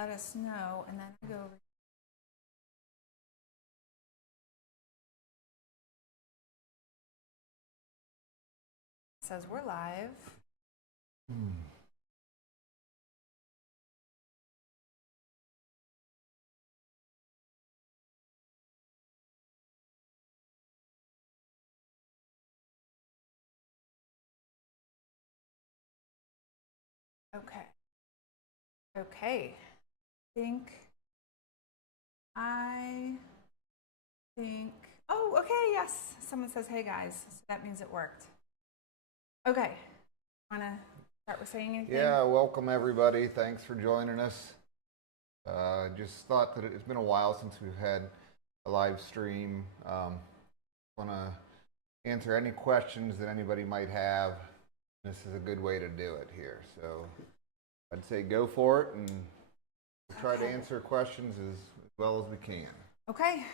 let us know, and then I go over. It says we're live. Okay. Okay. I think, oh, okay, yes. Someone says, hey guys. So that means it worked. Okay. Want to start with saying anything? Yeah, welcome everybody. Thanks for joining us. Just thought that it's been a while since we've had a live stream. Want to answer any questions that anybody might have. This is a good way to do it here. So I'd say go for it, and we'll try to answer questions as well as we can. Okay.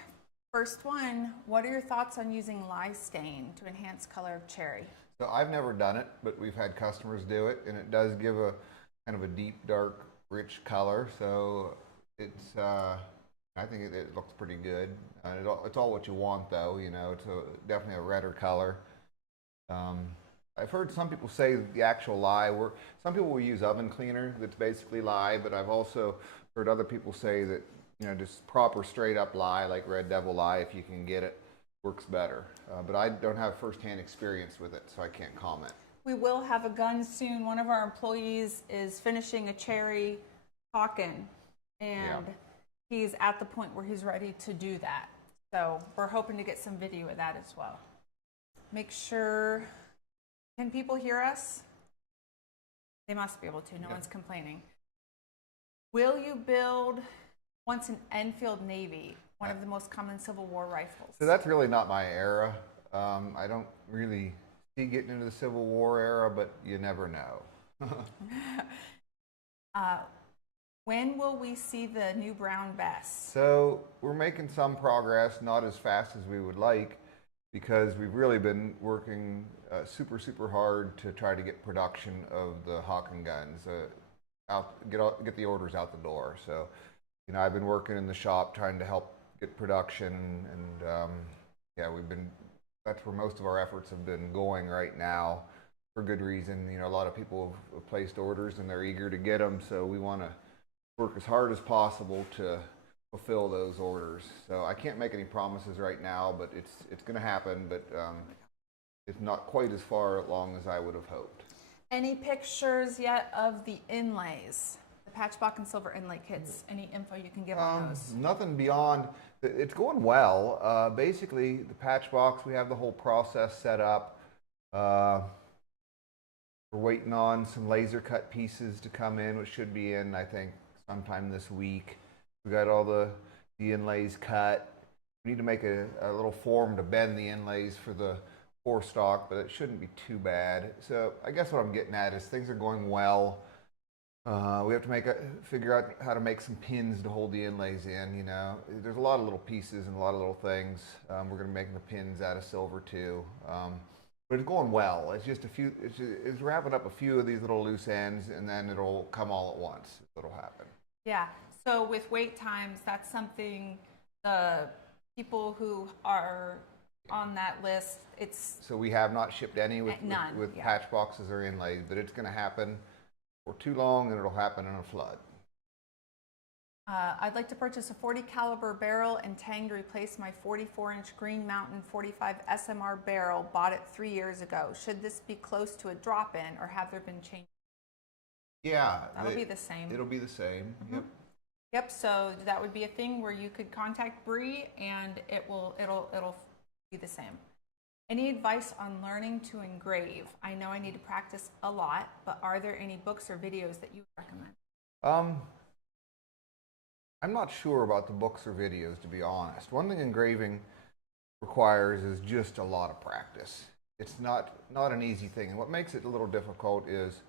First one, what are your thoughts on using lye stain to enhance color of cherry? So I've never done it, but we've had customers do it, and it does give a kind of a deep, dark, rich color. So it's, I think it looks pretty good. It's all what you want, though. You know, it's definitely a redder color. I've heard some people say the actual lye. Some people will use oven cleaner that's basically lye, but I've also heard other people say that, you know, just proper straight up lye, like Red Devil lye, if you can get it, works better. But I don't have firsthand experience with it, so I can't comment. We will have a gun soon. One of our employees is finishing a cherry talking, and he's at the point where he's ready to do that. So we're hoping to get some video of that as well. Make sure, can people hear us? They must be able to. No one's complaining. Will you build once an Enfield Navy, one of the most common Civil War rifles? So that's really not my era. I don't really see getting into the Civil War era, but you never know. When will we see the new brown vest? So we're making some progress, not as fast as we would like, because we've really been working super hard to try to get production of the Hawk and guns get the orders out the door. So, you know, I've been working in the shop trying to help get production, and yeah, that's where most of our efforts have been going right now, for good reason. You know, a lot of people have placed orders and they're eager to get them, so we want to work as hard as possible to fulfill those orders. So I can't make any promises right now, but it's going to happen, but it's not quite as far along as I would have hoped. Any pictures yet of the inlays? The Patchbox and Silver inlay kits? Any info you can give on those? Nothing beyond, it's going well. Basically, the Patchbox, we have the whole process set up. We're waiting on some laser cut pieces to come in, which should be in, I think, sometime this week. We got all the inlays cut. We need to make a little form to bend the inlays for the stock, but it shouldn't be too bad. So I guess what I'm getting at is things are going well. We have to figure out how to make some pins to hold the inlays in. You know, there's a lot of little pieces and a lot of little things. We're going to be making the pins out of silver too. But it's going well. It's just it's wrapping up a few of these little loose ends, and then it'll come all at once. It'll happen. Yeah. So with wait times, that's something the people who are on that list, so we have not shipped any with patch boxes or inlays, but it's going to happen for too long, and it'll happen in a flood. I'd like to purchase a 40 caliber barrel and tang to replace my 44-inch Green Mountain 45 SMR barrel. Bought it 3 years ago. Should this be close to a drop-in, or have there been changes? Yeah, that'll be the same. It'll be the same. Yep. Yep. So that would be a thing where you could contact Bree, and it'll be the same. Any advice on learning to engrave? I know I need to practice a lot, but are there any books or videos that you would recommend? I'm not sure about the books or videos, to be honest. One thing engraving requires is just a lot of practice. It's not an easy thing, and what makes it a little difficult is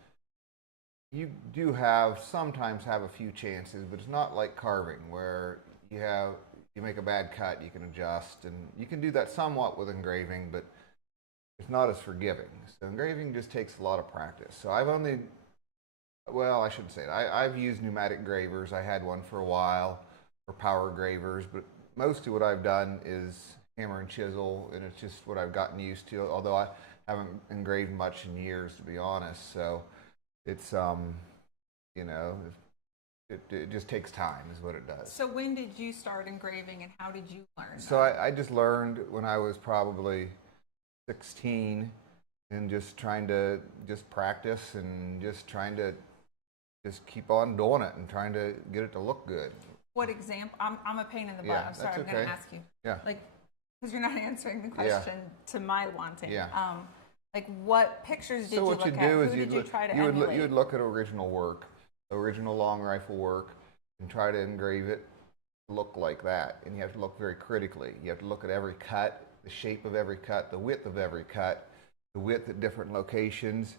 you do sometimes have a few chances, but it's not like carving where you make a bad cut, you can adjust, and you can do that somewhat with engraving, but it's not as forgiving. So engraving just takes a lot of practice. So I've only well, I shouldn't say it. I've used pneumatic gravers. I had one for a while, or power gravers, but most of what I've done is hammer and chisel, and it's just what I've gotten used to. Although I haven't engraved much in years, to be honest. So it's you know, it just takes time, is what it does. So when did you start engraving, and how did you learn? So I just learned when I was probably 16, and just trying to just practice and just trying to just keep on doing it and trying to get it to look good. What example? I'm a pain in the butt. Yeah, I'm sorry. that's I'm going okay. to ask you. Yeah. Like, because you're not answering the question to my wanting. Yeah. Like, what pictures did So you what look you at? do is Who did you try to you emulate? would look at original work, original long rifle work, and try to engrave it to look like that. And you have to look very critically. You have to look at every cut, the shape of every cut, the width of every cut, the width at different locations.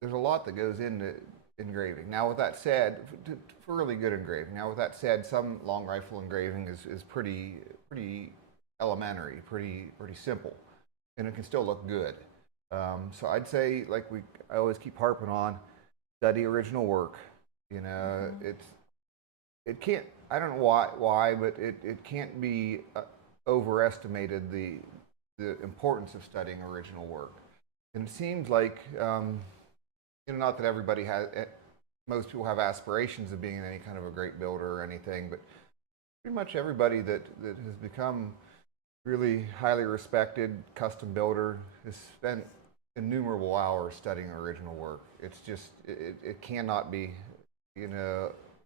There's a lot that goes into engraving. Now, with that said, for really good engraving. Now, with that said, some long rifle engraving is pretty elementary, pretty simple, and it can still look good. So I'd say, like I always keep harping on, study original work. You know, it can't. I don't know why, but it can't be overestimated the importance of studying original work. And it seems like not that everybody has. Most people have aspirations of being any kind of a great builder or anything, but pretty much everybody that has become really highly respected custom builder has spent innumerable hours studying original work. It's just it cannot be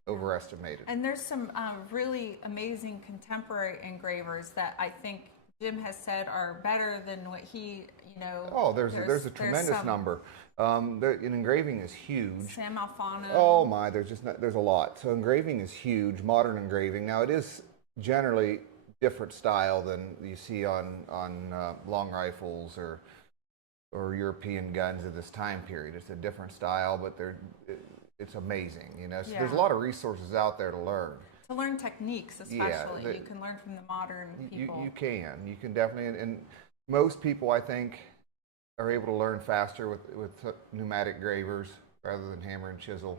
overestimated. And there's some really amazing contemporary engravers that I think Jim has said are better than what he Oh, there's a tremendous number. Engraving is huge. Sam Alfano. Oh my, there's a lot. So engraving is huge. Modern engraving. Now it is generally different style than you see on long rifles or European guns of this time period. It's a different style, but it's amazing. So there's a lot of resources out there to learn. To learn techniques, especially. You can learn from the modern people. You can definitely, and most people, I think, are able to learn faster with pneumatic gravers rather than hammer and chisel.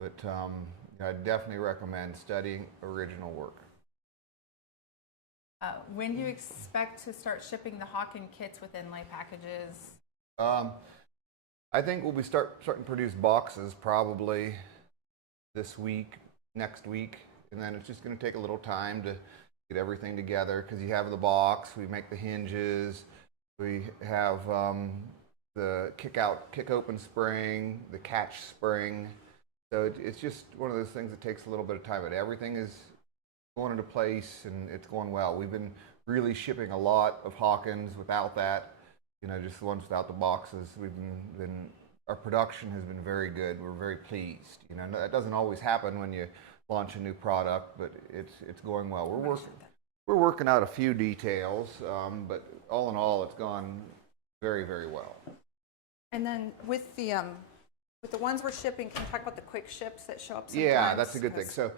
But I definitely recommend studying original work. When do you expect to start shipping the Hawken kits with inlay packages? I think we'll be starting to produce boxes probably this week, next week, and then it's just going to take a little time to get everything together because you have the box, we make the hinges, we have the kick open spring, the catch spring. So it's just one of those things that takes a little bit of time, but everything is going into place and it's going well. We've been really shipping a lot of Hawkens without that, just the ones without the boxes. Our production has been very good. We're very pleased. That doesn't always happen when you launch a new product, but it's going well. We're working out a few details, but all in all, it's gone very, very well. And then with the ones we're shipping, can you talk about the quick ships that show up sometimes? Yeah, that's a good thing. So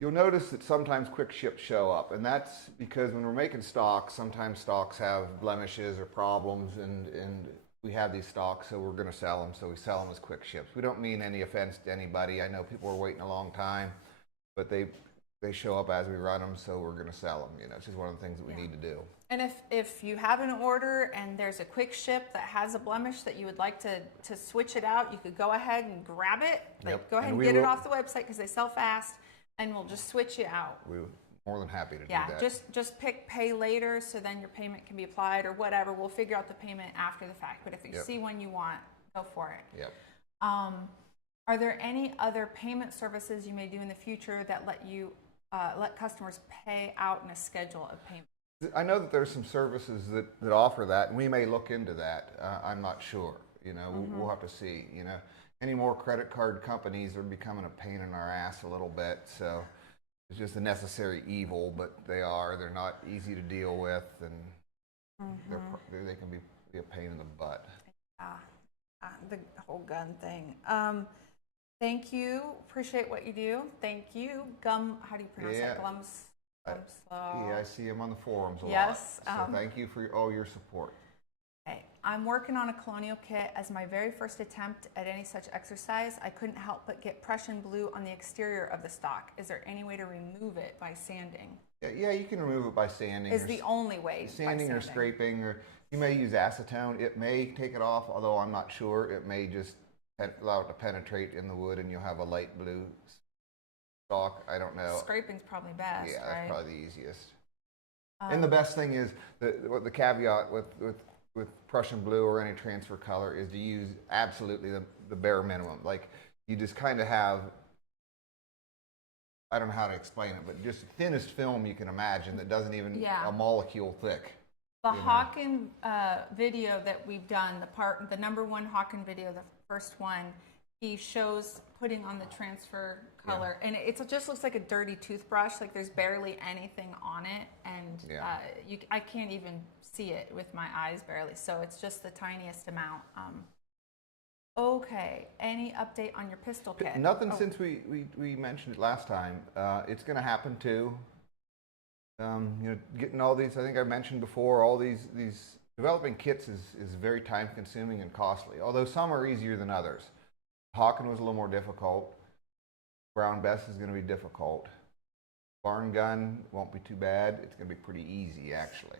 you'll notice that sometimes quick ships show up, and that's because when we're making stocks, sometimes stocks have blemishes or problems, and we have these stocks, so we're going to sell them, so we sell them as quick ships. We don't mean any offense to anybody. I know people are waiting a long time, but they show up as we run them, so we're going to sell them. It's just one of the things that we need to do. And if you have an order and there's a quick ship that has a blemish that you would like to switch it out, you could go ahead and grab it. Go ahead and get it off the website because they sell fast, and we'll just switch you out. We're more than happy to do that. Yeah, just pick pay later, so then your payment can be applied or whatever. We'll figure out the payment after the fact. But if you see one you want, go for it. Yep. Are there any other payment services you may do in the future that let you let customers pay out in a schedule of payment? I know that there's some services that offer that, and we may look into that. I'm not sure. We'll have to see. Any more credit card companies are becoming a pain in our ass a little bit. So it's just a necessary evil, but they're not easy to deal with, and they can be a pain in the butt. The whole gun thing. Thank you. Appreciate what you do. Thank you. How do you pronounce that? Yeah, I see him on the forums a lot. Yes. So thank you for all your support. Okay. I'm working on a colonial kit as my very first attempt at any such exercise. I couldn't help but get Prussian blue on the exterior of the stock. Is there any way to remove it by sanding? Yeah, you can remove it by sanding. Is the only way. Sanding or scraping, or you may use acetone. It may take it off, although I'm not sure. It may just allow it to penetrate in the wood, and you'll have a light blue stock. I don't know. Scraping's probably best. Yeah, right? that's probably the easiest. And the best thing is the caveat with Prussian blue or any transfer color is to use absolutely the bare minimum. Like, you just kind of have, I don't know how to explain it, but just the thinnest film you can imagine that doesn't even a molecule thick. The Hawken video that we've done, the #1 Hawken video, the first one, he shows putting on the transfer color, and it just looks like a dirty toothbrush. Like, there's barely anything on it, and I can't even see it with my eyes barely. So it's just the tiniest amount. Okay, any update on your pistol kit? Nothing since we mentioned it last time. It's going to happen too. Getting all these, I think I mentioned before, all these developing kits is very time consuming and costly, although some are easier than others. Hawken was a little more difficult. Brown Bess is going to be difficult. Barn gun won't be too bad. It's going to be pretty easy, actually.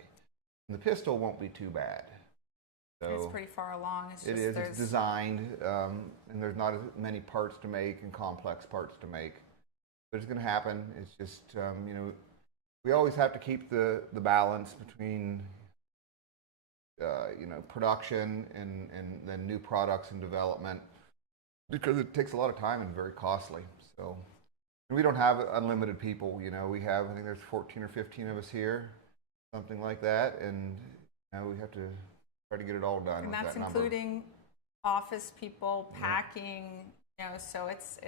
And the pistol won't be too bad. So it's pretty far along. It's designed, and there's not as many parts to make and complex parts to make. But it's going to happen. It's just, we always have to keep the balance between, production and then new products and development, because it takes a lot of time and very costly. So we don't have unlimited people. We have, I think there's 14 or 15 of us here, something like that, and we have to try to get it all done. And with that's that number. including office people, packing. So it's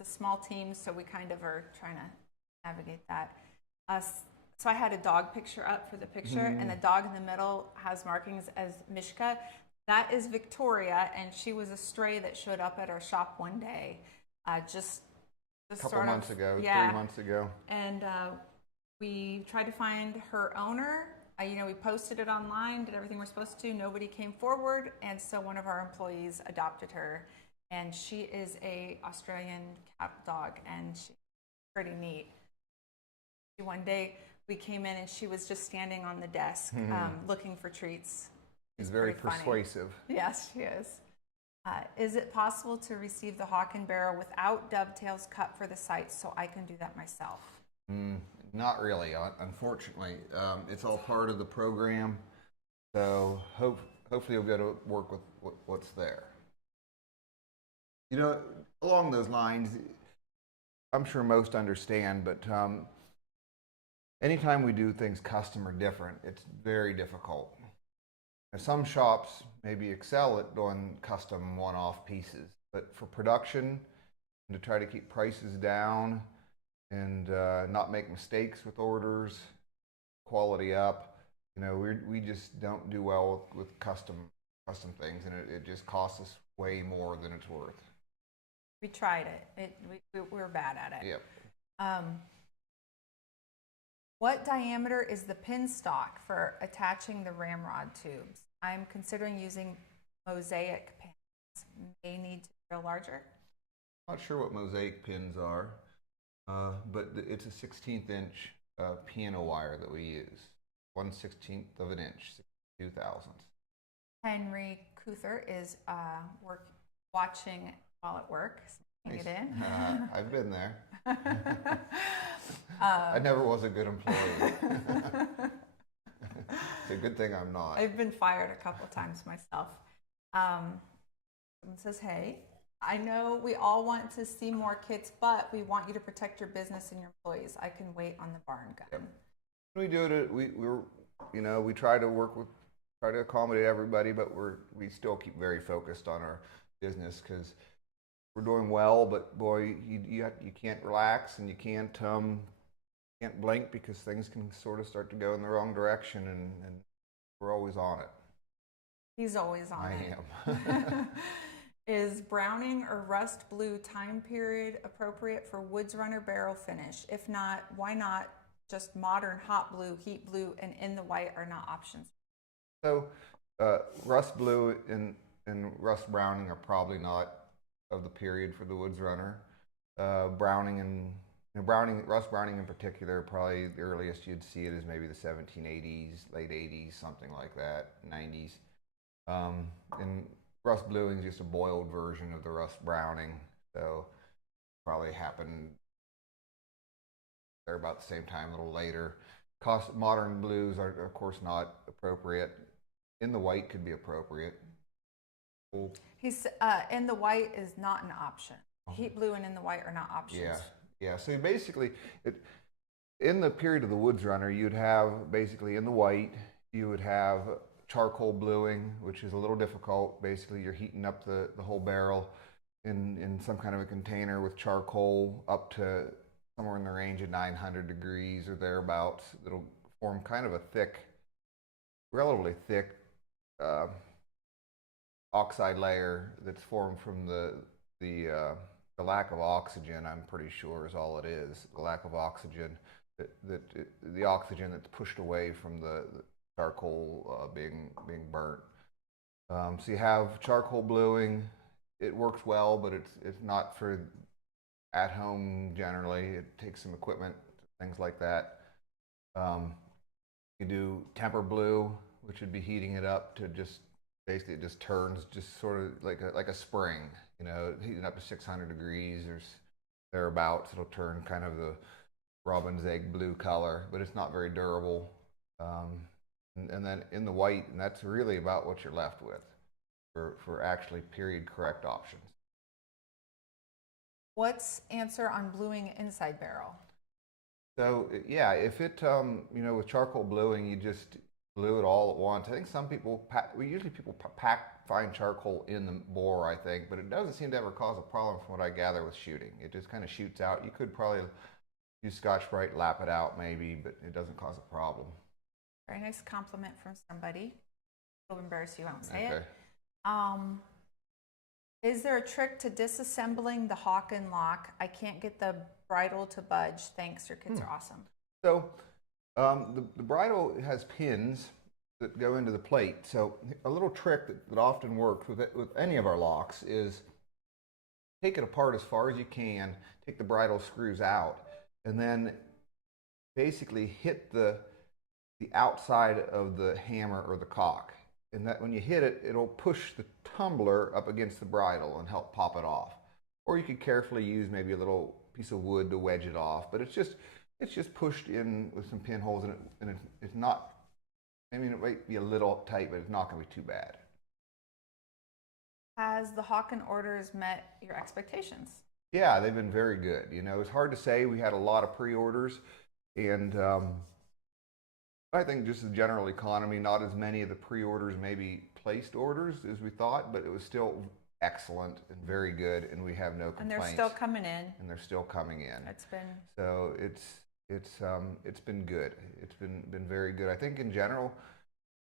a small team. So we kind of are trying to navigate that. So I had a dog picture up for the picture, and the dog in the middle has markings as Mishka. That is Victoria, and she was a stray that showed up at our shop one day, just a couple months ago, 3 months ago. And we tried to find her owner. We posted it online, did everything we're supposed to. Nobody came forward, and so one of our employees adopted her, and she is a Australian cat dog, and she's pretty neat. One day we came in, and she was just standing on the desk, looking for treats. She's very persuasive. Yes, she is. Is it possible to receive the Hawken barrel without dovetails cut for the sight, so I can do that myself? Not really, unfortunately. It's all part of the program, so hopefully you'll be able to work with what's there. Along those lines, I'm sure most understand, but anytime we do things custom or different, it's very difficult. Some shops maybe excel at doing custom one-off pieces, but for production, and to try to keep prices down and not make mistakes with orders, quality up, we just don't do well with custom things, and it just costs us way more than it's worth. We tried it. We're bad at it. Yep. What diameter is the pin stock for attaching the ramrod tubes? I'm considering using mosaic pins. May need to drill larger. Not sure what mosaic pins are, but it's a 16th inch piano wire that we use. 1/16 of an inch, 62 thousandths. Henry Kuther is watching while at work. Nice. It in. I've been there. I never was a good employee. It's a good thing I'm not. I've been fired a couple times myself. Someone says, hey, I know we all want to see more kits, but we want you to protect your business and your employees. I can wait on the barn gun. Yep. We do it. We try to accommodate everybody, but we still keep very focused on our business, because we're doing well. But boy, you can't relax, and you can't blink, because things can sort of start to go in the wrong direction, and we're always on it. He's always on it. I am. Is browning or rust blue time period appropriate for Woods Runner barrel finish? If not, why not just modern hot blue, heat blue, and in the white are not options? So Rust blue and rust browning are probably not of the period for the woods runner. Browning and rust browning in particular, probably the earliest you'd see it is maybe the 1780s, late 80s, something like that, 90s. And rust bluing is just a boiled version of the rust browning, so probably happened there about the same time, a little later. Modern blues are, of course, not appropriate. In the white could be appropriate. Cool. He's in the white is not an option. Heat blue and in the white are not options. Yeah, yeah. So basically, in the period of the woods runner, you'd have basically in the white, you would have charcoal bluing, which is a little difficult. Basically, you're heating up the whole barrel in some kind of a container with charcoal up to somewhere in the range of 900 degrees or thereabouts. It'll form kind of a thick, relatively thick oxide layer that's formed from the lack of oxygen. I'm pretty sure is all it is. The lack of oxygen, the oxygen that's pushed away from the charcoal being burnt. So you have charcoal bluing. It works well, but it's not for at home generally. It takes some equipment, things like that. You do temper blue, which would be heating it up to just basically it just turns just sort of like a spring, you know, heating up to 600 degrees or thereabouts. It'll turn kind of the robin's egg blue color, but it's not very durable. And then in the white, and that's really about what you're left with for actually period correct options. What's answer on bluing inside barrel? So yeah, if it you know, with charcoal bluing, you just blue it all at once. I think some people usually people pack fine charcoal in the bore, I think, but it doesn't seem to ever cause a problem from what I gather with shooting. It just kind of shoots out. You could probably use Scotch-Brite, lap it out maybe, but it doesn't cause a problem. Very nice compliment from somebody. I'll embarrass you, I won't say Okay. it. Is there a trick to disassembling the hawk and lock? I can't get the bridle to budge. Thanks, your kids are awesome. So the bridle has pins that go into the plate. So a little trick that often works with any of our locks is take it apart as far as you can, take the bridle screws out, and then basically hit the outside of the hammer or the cock. And that when you hit it, it'll push the tumbler up against the bridle and help pop it off. Or you could carefully use maybe a little piece of wood to wedge it off. But it's just pushed in with some pinholes in it, and it's not. I mean, it might be a little tight, but it's not going to be too bad. Has the Hawken orders met your expectations? Yeah, they've been very good. You know, it's hard to say. We had a lot of pre-orders, and I think just the general economy, not as many of the pre-orders maybe placed orders as we thought, but it was still excellent and very good, and we have no complaints. And they're still coming in. And they're still coming in. It's been so it's been good. It's been very good. I think in general,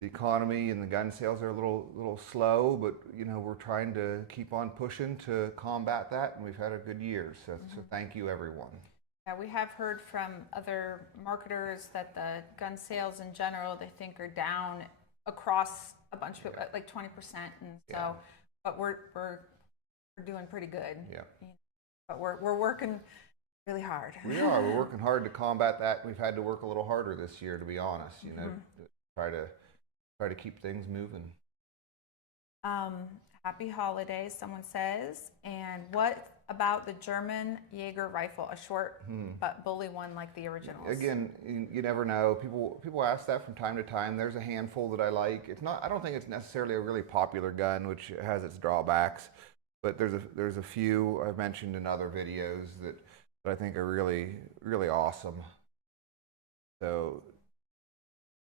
the economy and the gun sales are a little slow, but you know we're trying to keep on pushing to combat that, and we've had a good year. So thank you everyone. Yeah, we have heard from other marketers that the gun sales in general, they think are down across a bunch of people, like 20%. And so, but we're doing pretty good. Yeah. But we're working really hard. We are. We're working hard to combat that. We've had to work a little harder this year, to be honest. You know, to try to keep things moving. Happy holidays, someone says. And what about the German Jaeger rifle, a short but bully one like the originals? Again, you never know. People ask that from time to time. There's a handful that I like. It's not. I don't think it's necessarily a really popular gun, which has its drawbacks. But there's a few I've mentioned in other videos that I think are really awesome. So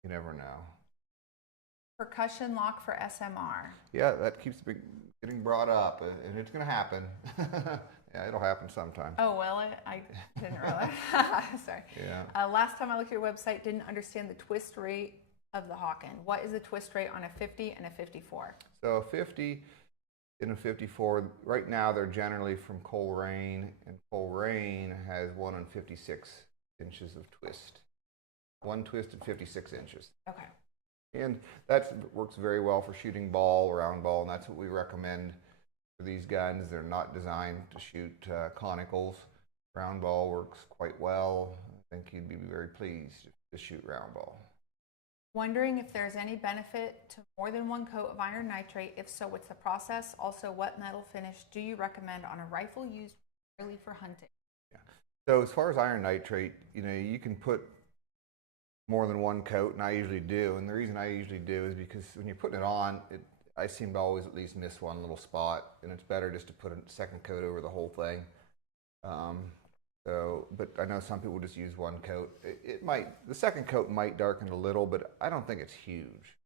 you never know. Percussion lock for SMR. Yeah, that keeps getting brought up, and it's going to happen. Yeah, it'll happen sometime. Oh, will it? I didn't realize. Sorry. Yeah. Last time I looked at your website, didn't understand the twist rate of the Hawken. What is the twist rate on a 50 and a 54? So a 50 and a 54, right now they're generally from Coleraine, and Coleraine has 1 in 56 inches of twist. One twist and 56 inches. Okay. And that works very well for shooting ball, round ball, and that's what we recommend for these guns. They're not designed to shoot conicals. Round ball works quite well. I think you'd be very pleased to shoot round ball. Wondering if there's any benefit to more than one coat of iron nitrate. If so, what's the process? Also, what metal finish do you recommend on a rifle used primarily for hunting? Yeah. So as far as iron nitrate, you can put more than one coat, and I usually do. And the reason I usually do is because when you're putting it on, I seem to always at least miss one little spot, and it's better just to put a second coat over the whole thing. But I know some people just use one coat. The second coat might darken a little, but I don't think it's huge.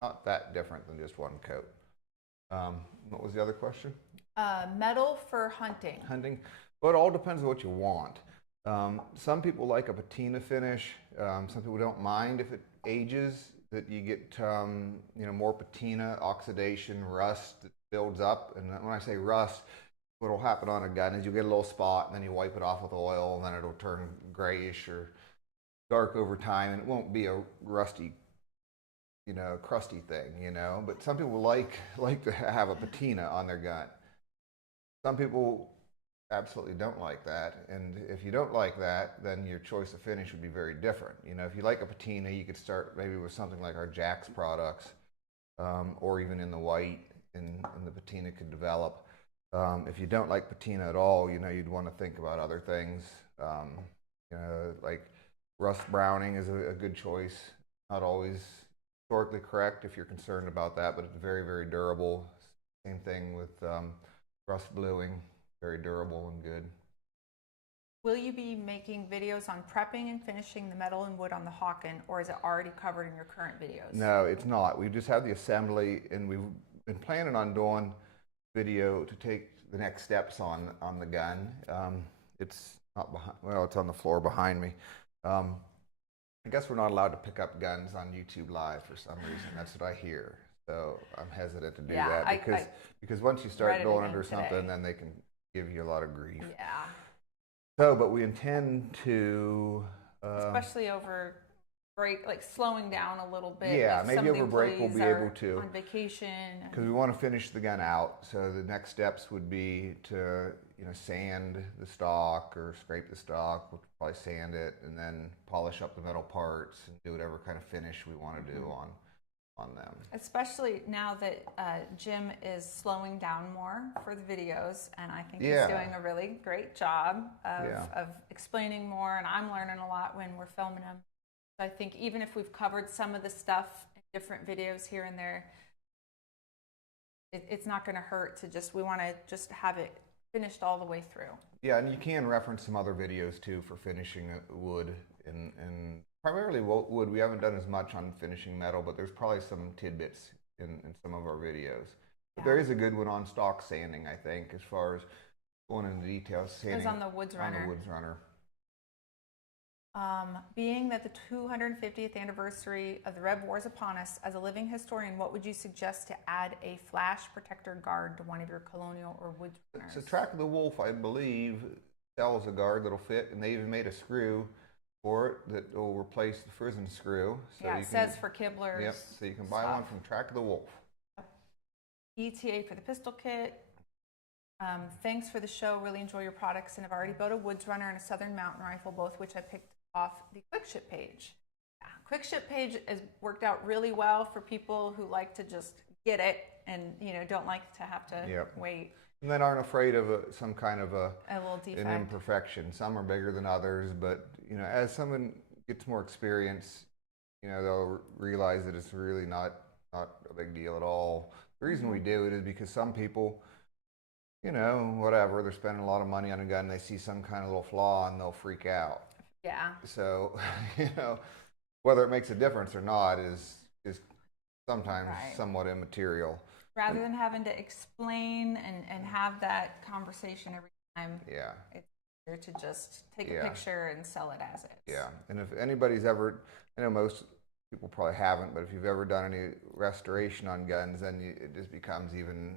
Not that different than just one coat. What was the other question? Metal for hunting. Hunting? Well, it all depends on what you want. Some people like a patina finish. Some people don't mind if it ages, that you get more patina, oxidation, rust that builds up. And when I say rust, what will happen on a gun is you get a little spot and then you wipe it off with oil and then it'll turn grayish or dark over time, and it won't be a rusty, crusty thing, But some people like to have a patina on their gun. Some people absolutely don't like that, and if you don't like that, then your choice of finish would be very different. If you like a patina, you could start maybe with something like our Jax products, or even in the white, and the patina could develop. If you don't like patina at all, you'd want to think about other things. Like rust browning is a good choice. Not always historically correct if you're concerned about that, but it's very, very durable. Same thing with rust bluing, very durable and good. Will you be making videos on prepping and finishing the metal and wood on the Hawken, or is it already covered in your current videos? No, it's not. We just have the assembly, and we've been planning on doing video to take the next steps on the gun. It's not behind, well, it's on the floor behind me. I guess we're not allowed to pick up guns on YouTube Live for some reason. That's what I hear. So I'm hesitant to do that because once you start going under something, then they can give you a lot of grief. Yeah. So, but we intend to, especially over break, like slowing down a little bit. Yeah, maybe over break we'll be able to. On vacation. Because we want to finish the gun out. So the next steps would be to, sand the stock or scrape the stock. We'll probably sand it and then polish up the metal parts and do whatever kind of finish we want to do on them. Especially now that Jim is slowing down more for the videos, and I think he's doing a really great job of explaining more, and I'm learning a lot when we're filming them. I think even if we've covered some of the stuff in different videos here and there, it's not going to hurt to we want to just have it finished all the way through. Yeah, and you can reference some other videos too for finishing wood and primarily wood. We haven't done as much on finishing metal, but there's probably some tidbits in some of our videos. But there is a good one on stock sanding, I think, as far as going into details. Sanding it was on the Woods Runner. On the Woods Runner. Being that the 250th anniversary of the Red War is upon us, as a living historian, what would you suggest to add a flash protector guard to one of your Colonial or Woods Runners? So Track of the Wolf, I believe, sells a guard that'll fit, and they even made a screw for it that will replace the frozen screw. So it says for Kibler. Yep, so you can buy one from Track of the Wolf. ETA for the pistol kit. Thanks for the show. Really enjoy your products, and I've already built a Woods Runner and a Southern Mountain Rifle, both which I picked off the quick ship page. Quick ship page has worked out really well for people who like to just get it and don't like to have to wait. And then aren't afraid of some kind of a little defect. An imperfection. Some are bigger than others, but as someone gets more experience, they'll realize that it's really not a big deal at all. The reason we do it is because some people, whatever, they're spending a lot of money on a gun, they see some kind of little flaw and they'll freak out. Yeah. So, whether it makes a difference or not is sometimes somewhat immaterial. Rather than having to explain and have that conversation every time, it's easier to just take a picture and sell it as is. Yeah, and if anybody's ever, I know most people probably haven't, but if you've ever done any restoration on guns, then it just becomes even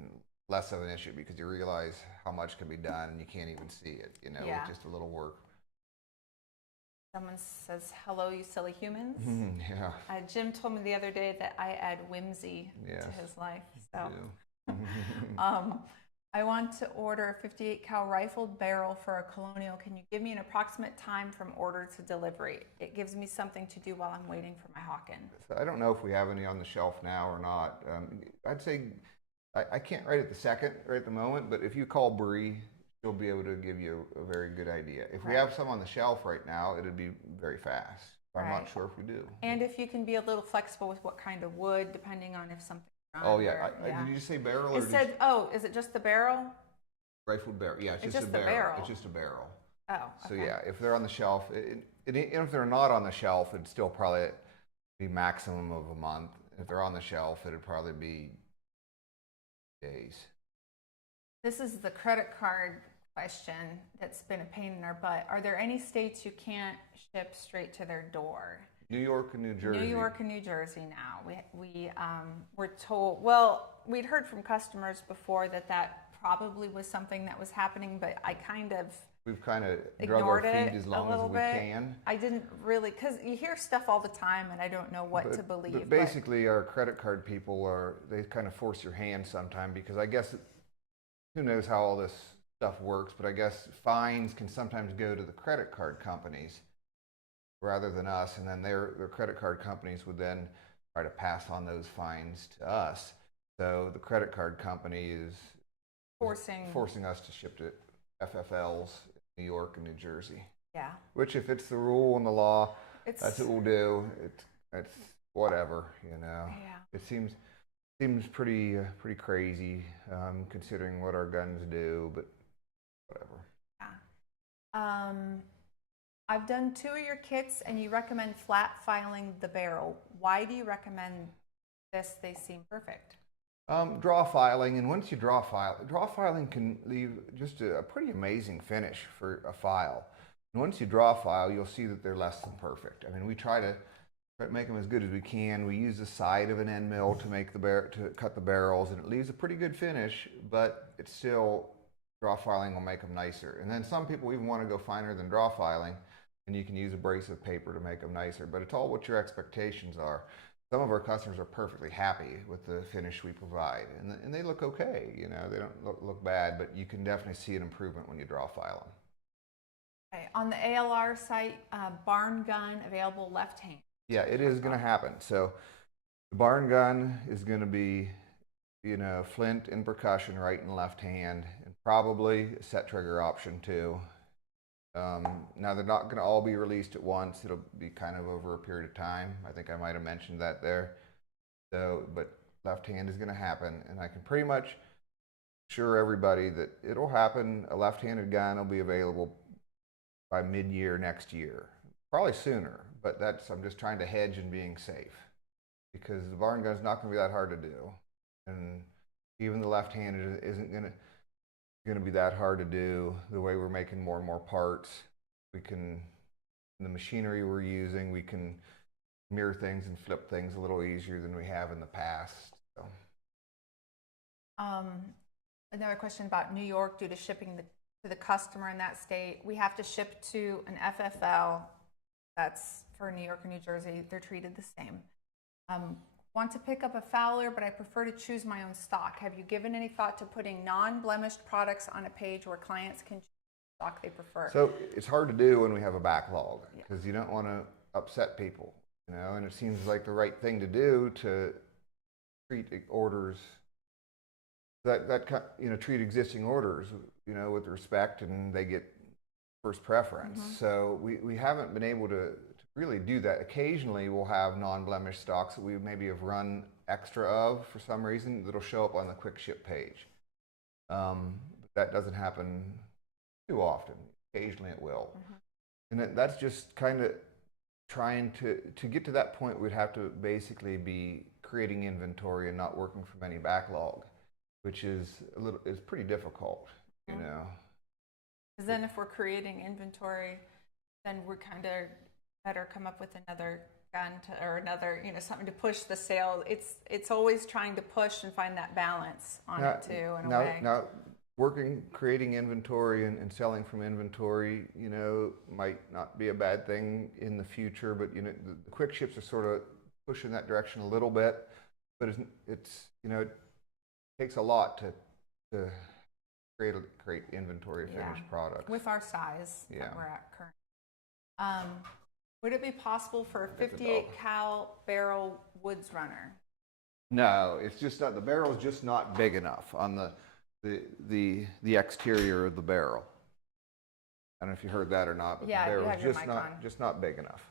less of an issue because you realize how much can be done and you can't even see it, with just a little work. Someone says, "Hello, you silly humans." Yeah. Jim told me the other day that I add whimsy Yes. to his life. So, Yeah. I want to order a 58 cal rifled barrel for a Colonial. Can you give me an approximate time from order to delivery? It gives me something to do while I'm waiting for my Hawken. So I don't know if we have any on the shelf now or not. I'd say I can't right at the moment, but if you call Bree, she'll be able to give you a very good idea. If we have some on the shelf right now, it'd be very fast. I'm not sure if we do. And if you can be a little flexible with what kind of wood, depending on if something. Oh yeah. Did you say barrel? It said, is it just the barrel? Rifled barrel. Yeah, it's just a barrel. barrel. It's just a barrel. Oh. Okay. So yeah, if they're on the shelf, if they're not on the shelf, it'd still probably be maximum of a month. If they're on the shelf, it'd probably be days. This is the credit card question that's been a pain in our butt. Are there any states you can't ship straight to their door? New York and New Jersey. New York and New Jersey now. We were told, well, we'd heard from customers before that probably was something that was happening, but We've kind of drug our ignored it feet as a long little as we bit. can. I didn't really, because you hear stuff all the time and I don't know what to believe. But basically, our credit card people they kind of force your hand sometime, because I guess, who knows how all this stuff works, but I guess fines can sometimes go to the credit card companies rather than us, and then their credit card companies would then try to pass on those fines to us. So the credit card company is forcing us to ship to FFLs in New York and New Jersey. Yeah. Which, if it's the rule and the law, that's what we'll do. It's whatever, you know. Yeah. It seems pretty crazy, considering what our guns do, but whatever. Yeah. I've done 2 of your kits, and you recommend flat filing the barrel. Why do you recommend this? They seem perfect. Draw filing, and once you draw filing can leave just a pretty amazing finish for a file. And once you draw file, you'll see that they're less than perfect. I mean, we try to make them as good as we can. We use the side of an end mill to cut the barrels, and it leaves a pretty good finish, but it's still, draw filing will make them nicer. And then some people even want to go finer than draw filing, and you can use abrasive paper to make them nicer, but it's all what your expectations are. Some of our customers are perfectly happy with the finish we provide, and they look okay, you know, they don't look bad, but you can definitely see an improvement when you draw file them. Okay. On the ALR site, barn gun available left hand. Yeah, it is going to happen. So the barn gun is going to be, you know, flint and percussion, right and left hand, and probably a set trigger option too. Now, they're not going to all be released at once. It'll be kind of over a period of time. I think I might have mentioned that there. So, but left hand is going to happen, and I can pretty much assure everybody that it'll happen. A left-handed gun will be available by mid-year next year, probably sooner. But I'm just trying to hedge and being safe, because the barn gun is not going to be that hard to do, and even the left-handed isn't going to be that hard to do. The way we're making more and more parts, the machinery we're using, we can mirror things and flip things a little easier than we have in the past. So. Another question about New York, due to shipping to the customer in that state, we have to ship to an FFL. That's for New York and New Jersey. They're treated the same. Want to pick up a Fowler, but I prefer to choose my own stock. Have you given any thought to putting non-blemished products on a page where clients can choose the stock they prefer? So it's hard to do when we have a backlog, because you don't want to upset people, you know, and it seems like the right thing to do to treat orders treat existing orders, you know, with respect, and they get first preference. Mm-hmm. So we haven't been able to really do that. Occasionally we'll have non-blemished stocks that we maybe have run extra of for some reason that'll show up on the quick ship page. But that doesn't happen too often. Occasionally it will. Mm-hmm. And that's just kind of trying to get to that point. We'd have to basically be creating inventory and not working from any backlog, which is pretty difficult, you know. Because then if we're creating inventory, then we're kind of better come up with another gun or another, you know, something to push the sale. It's always trying to push and find that balance on it too, in a way. Now, creating inventory and selling from inventory, you know, might not be a bad thing in the future, but you know, the quick ships are sort of pushing that direction a little bit, but it's you know, it takes a lot to create inventory of finished products. With our size Yeah. that we're at currently. Would it be possible for a 58 cal barrel woods runner? No, it's just not, the barrel's just not big enough on the exterior of the barrel. I don't know if you heard that or not, but Yeah, the you barrel's have your mic just not big enough.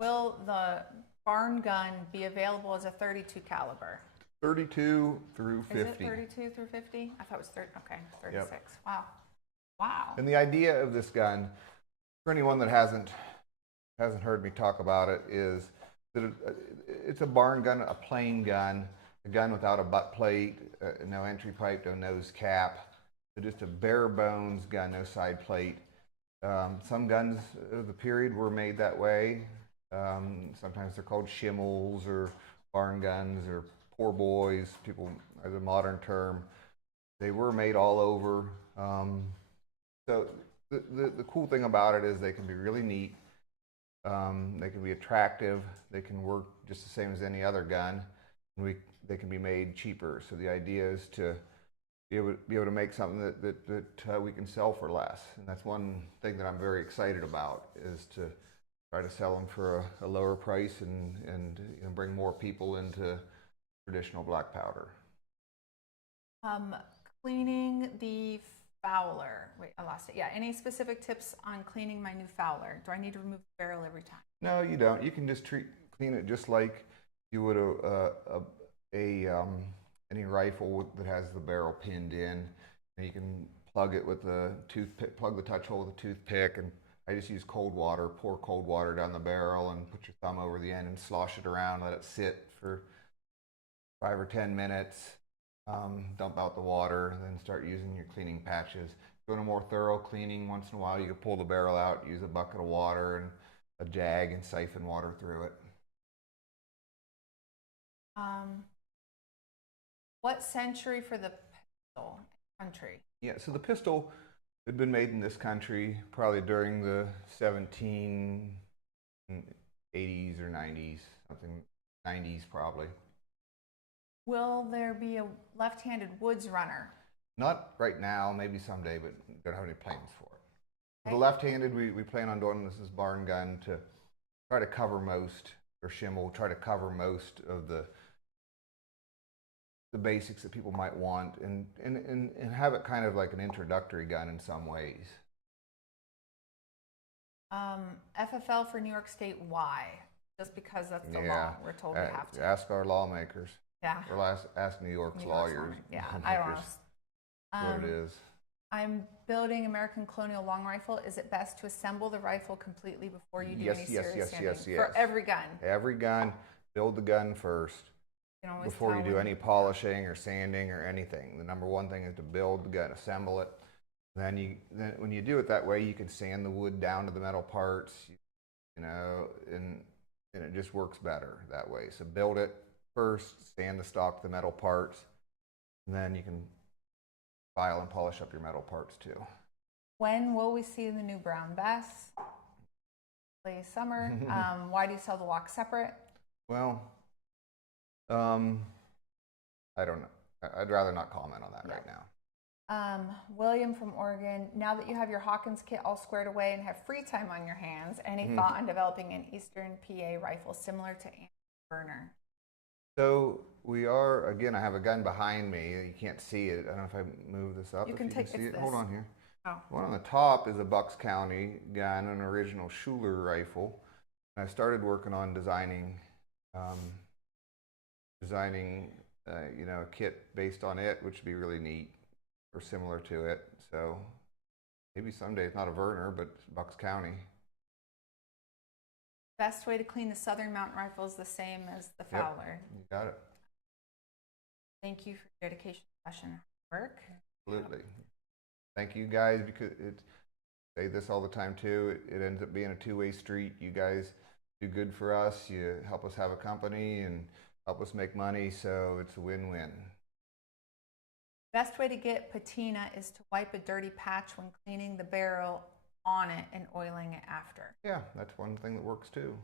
Will the barn gun be available as a 32 caliber? 32 through 50. Is it 32 through 50? I thought it was 30. Okay, 36. Yep. Wow. Wow. And the idea of this gun, for anyone that hasn't heard me talk about it, is that it's a barn gun, a plain gun, a gun without a butt plate, no entry pipe, no nose cap. So just a bare bones gun, no side plate. Some guns of the period were made that way. Sometimes they're called shimmels or barn guns or poor boys, people as a modern term. They were made all over. So the cool thing about it is they can be really neat. They can be attractive. They can work just the same as any other gun. And they can be made cheaper. So the idea is to be able to make something that we can sell for less. And that's one thing that I'm very excited about, is to try to sell them for a lower price and you know, bring more people into traditional black powder. Cleaning the fowler. Wait, I lost it. Yeah, any specific tips on cleaning my new fowler? Do I need to remove the barrel every time? No, you don't. You can just clean it just like you would any rifle that has the barrel pinned in. And you can plug it with a toothpick, plug the touch hole with a toothpick, and I just use cold water, pour cold water down the barrel and put your thumb over the end and slosh it around, let it sit for 5 or 10 minutes, dump out the water, and then start using your cleaning patches. Doing a more thorough cleaning, once in a while you can pull the barrel out, use a bucket of water and a jag and siphon water through it. What century for the pistol country? Yeah, so the pistol had been made in this country probably during the 1780s or 90s, something 90s probably. Will there be a left-handed woods runner? Not right now, maybe someday, but don't have any plans for it. Okay. The left-handed, we plan on doing this as barn gun to try to cover most, or shimmel, try to cover most of the basics that people might want, and have it kind of like an introductory gun in some ways. FFL for New York State, why? Just because that's the law. We're told we have to. Ask our lawmakers. Yeah. Or ask New York's lawyers. Yeah, I don't know. What it is. I'm building American Colonial long rifle. Is it best to assemble the rifle completely before you do any serious sanding? Yes. For every gun? Every gun, build the gun first. Before you do any polishing or sanding or anything. The number one thing is to build the gun, assemble it. Then when you do it that way, you can sand the wood down to the metal parts, you know, and it just works better that way. So build it first, sand the stock to the metal parts, and then you can file and polish up your metal parts too. When will we see the new brown Bess? Late summer. Why do you sell the lock separate? Well, I don't know. I'd rather not comment on that right now. William from Oregon, now that you have your Hawkins kit all squared away and have free time on your hands, any thought on developing an Eastern PA rifle similar to Burner? So we are, again, I have a gun behind me. You can't see it. I don't know if I move this up. You can see it. Hold on here. Oh. One on the top is a Bucks County gun, an original Schuler rifle. And I started working on designing you know, a kit based on it, which would be really neat or similar to it. So maybe someday, it's not a Werner, but Bucks County. Best way to clean the Southern Mountain Rifle is the same as the Fowler. Yep, you got it. Thank you for your dedication, passion, and work. Absolutely. Thank you guys, because I say this all the time too. It ends up being a two-way street. You guys do good for us. You help us have a company and help us make money, so it's a win-win. Best way to get patina is to wipe a dirty patch when cleaning the barrel on it and oiling it after. Yeah, that's one thing that works too.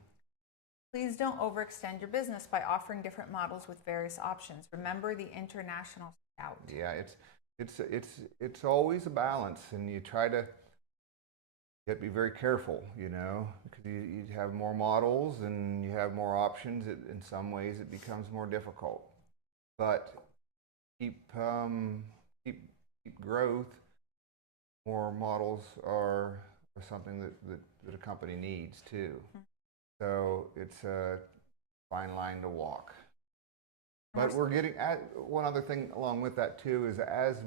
Please don't overextend your business by offering different models with various options. Remember the international scout. Yeah, it's always a balance, and you have to be very careful, you know, because you have more models and you have more options. In some ways, it becomes more difficult, but keep growth. More models are something that a company needs too. So it's a fine line to walk. But we're getting at one other thing along with that too is as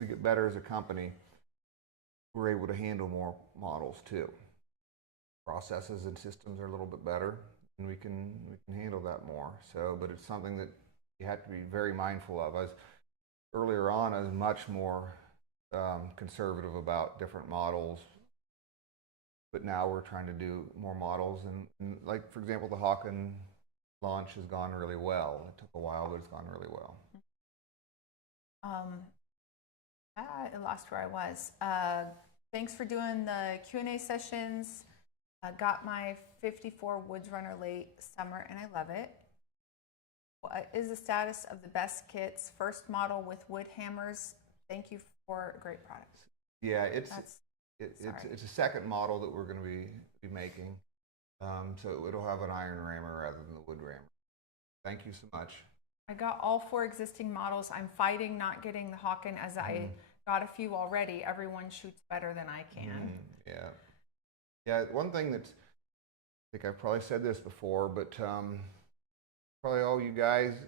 we get better as a company, we're able to handle more models too. Processes and systems are a little bit better, and we can handle that more. So, but it's something that you have to be very mindful of. Earlier on, I was much more conservative about different models, but now we're trying to do more models. And like, for example, the Hawken launch has gone really well. It took a while, but it's gone really well. I lost where I was. Thanks for doing the Q&A sessions. Got my 54 Woods Runner late summer, and I love it. What is the status of the best kits? First model with wood hammers. Thank you for a great product. Yeah, it's a second model that we're going to be making. So it'll have an iron rammer rather than the wood rammer. Thank you so much. I got all 4 existing models. I'm fighting not getting the Hawken as I got a few already. Everyone shoots better than I can. Yeah. Yeah, one thing that's, I think I've probably said this before, but probably all you guys,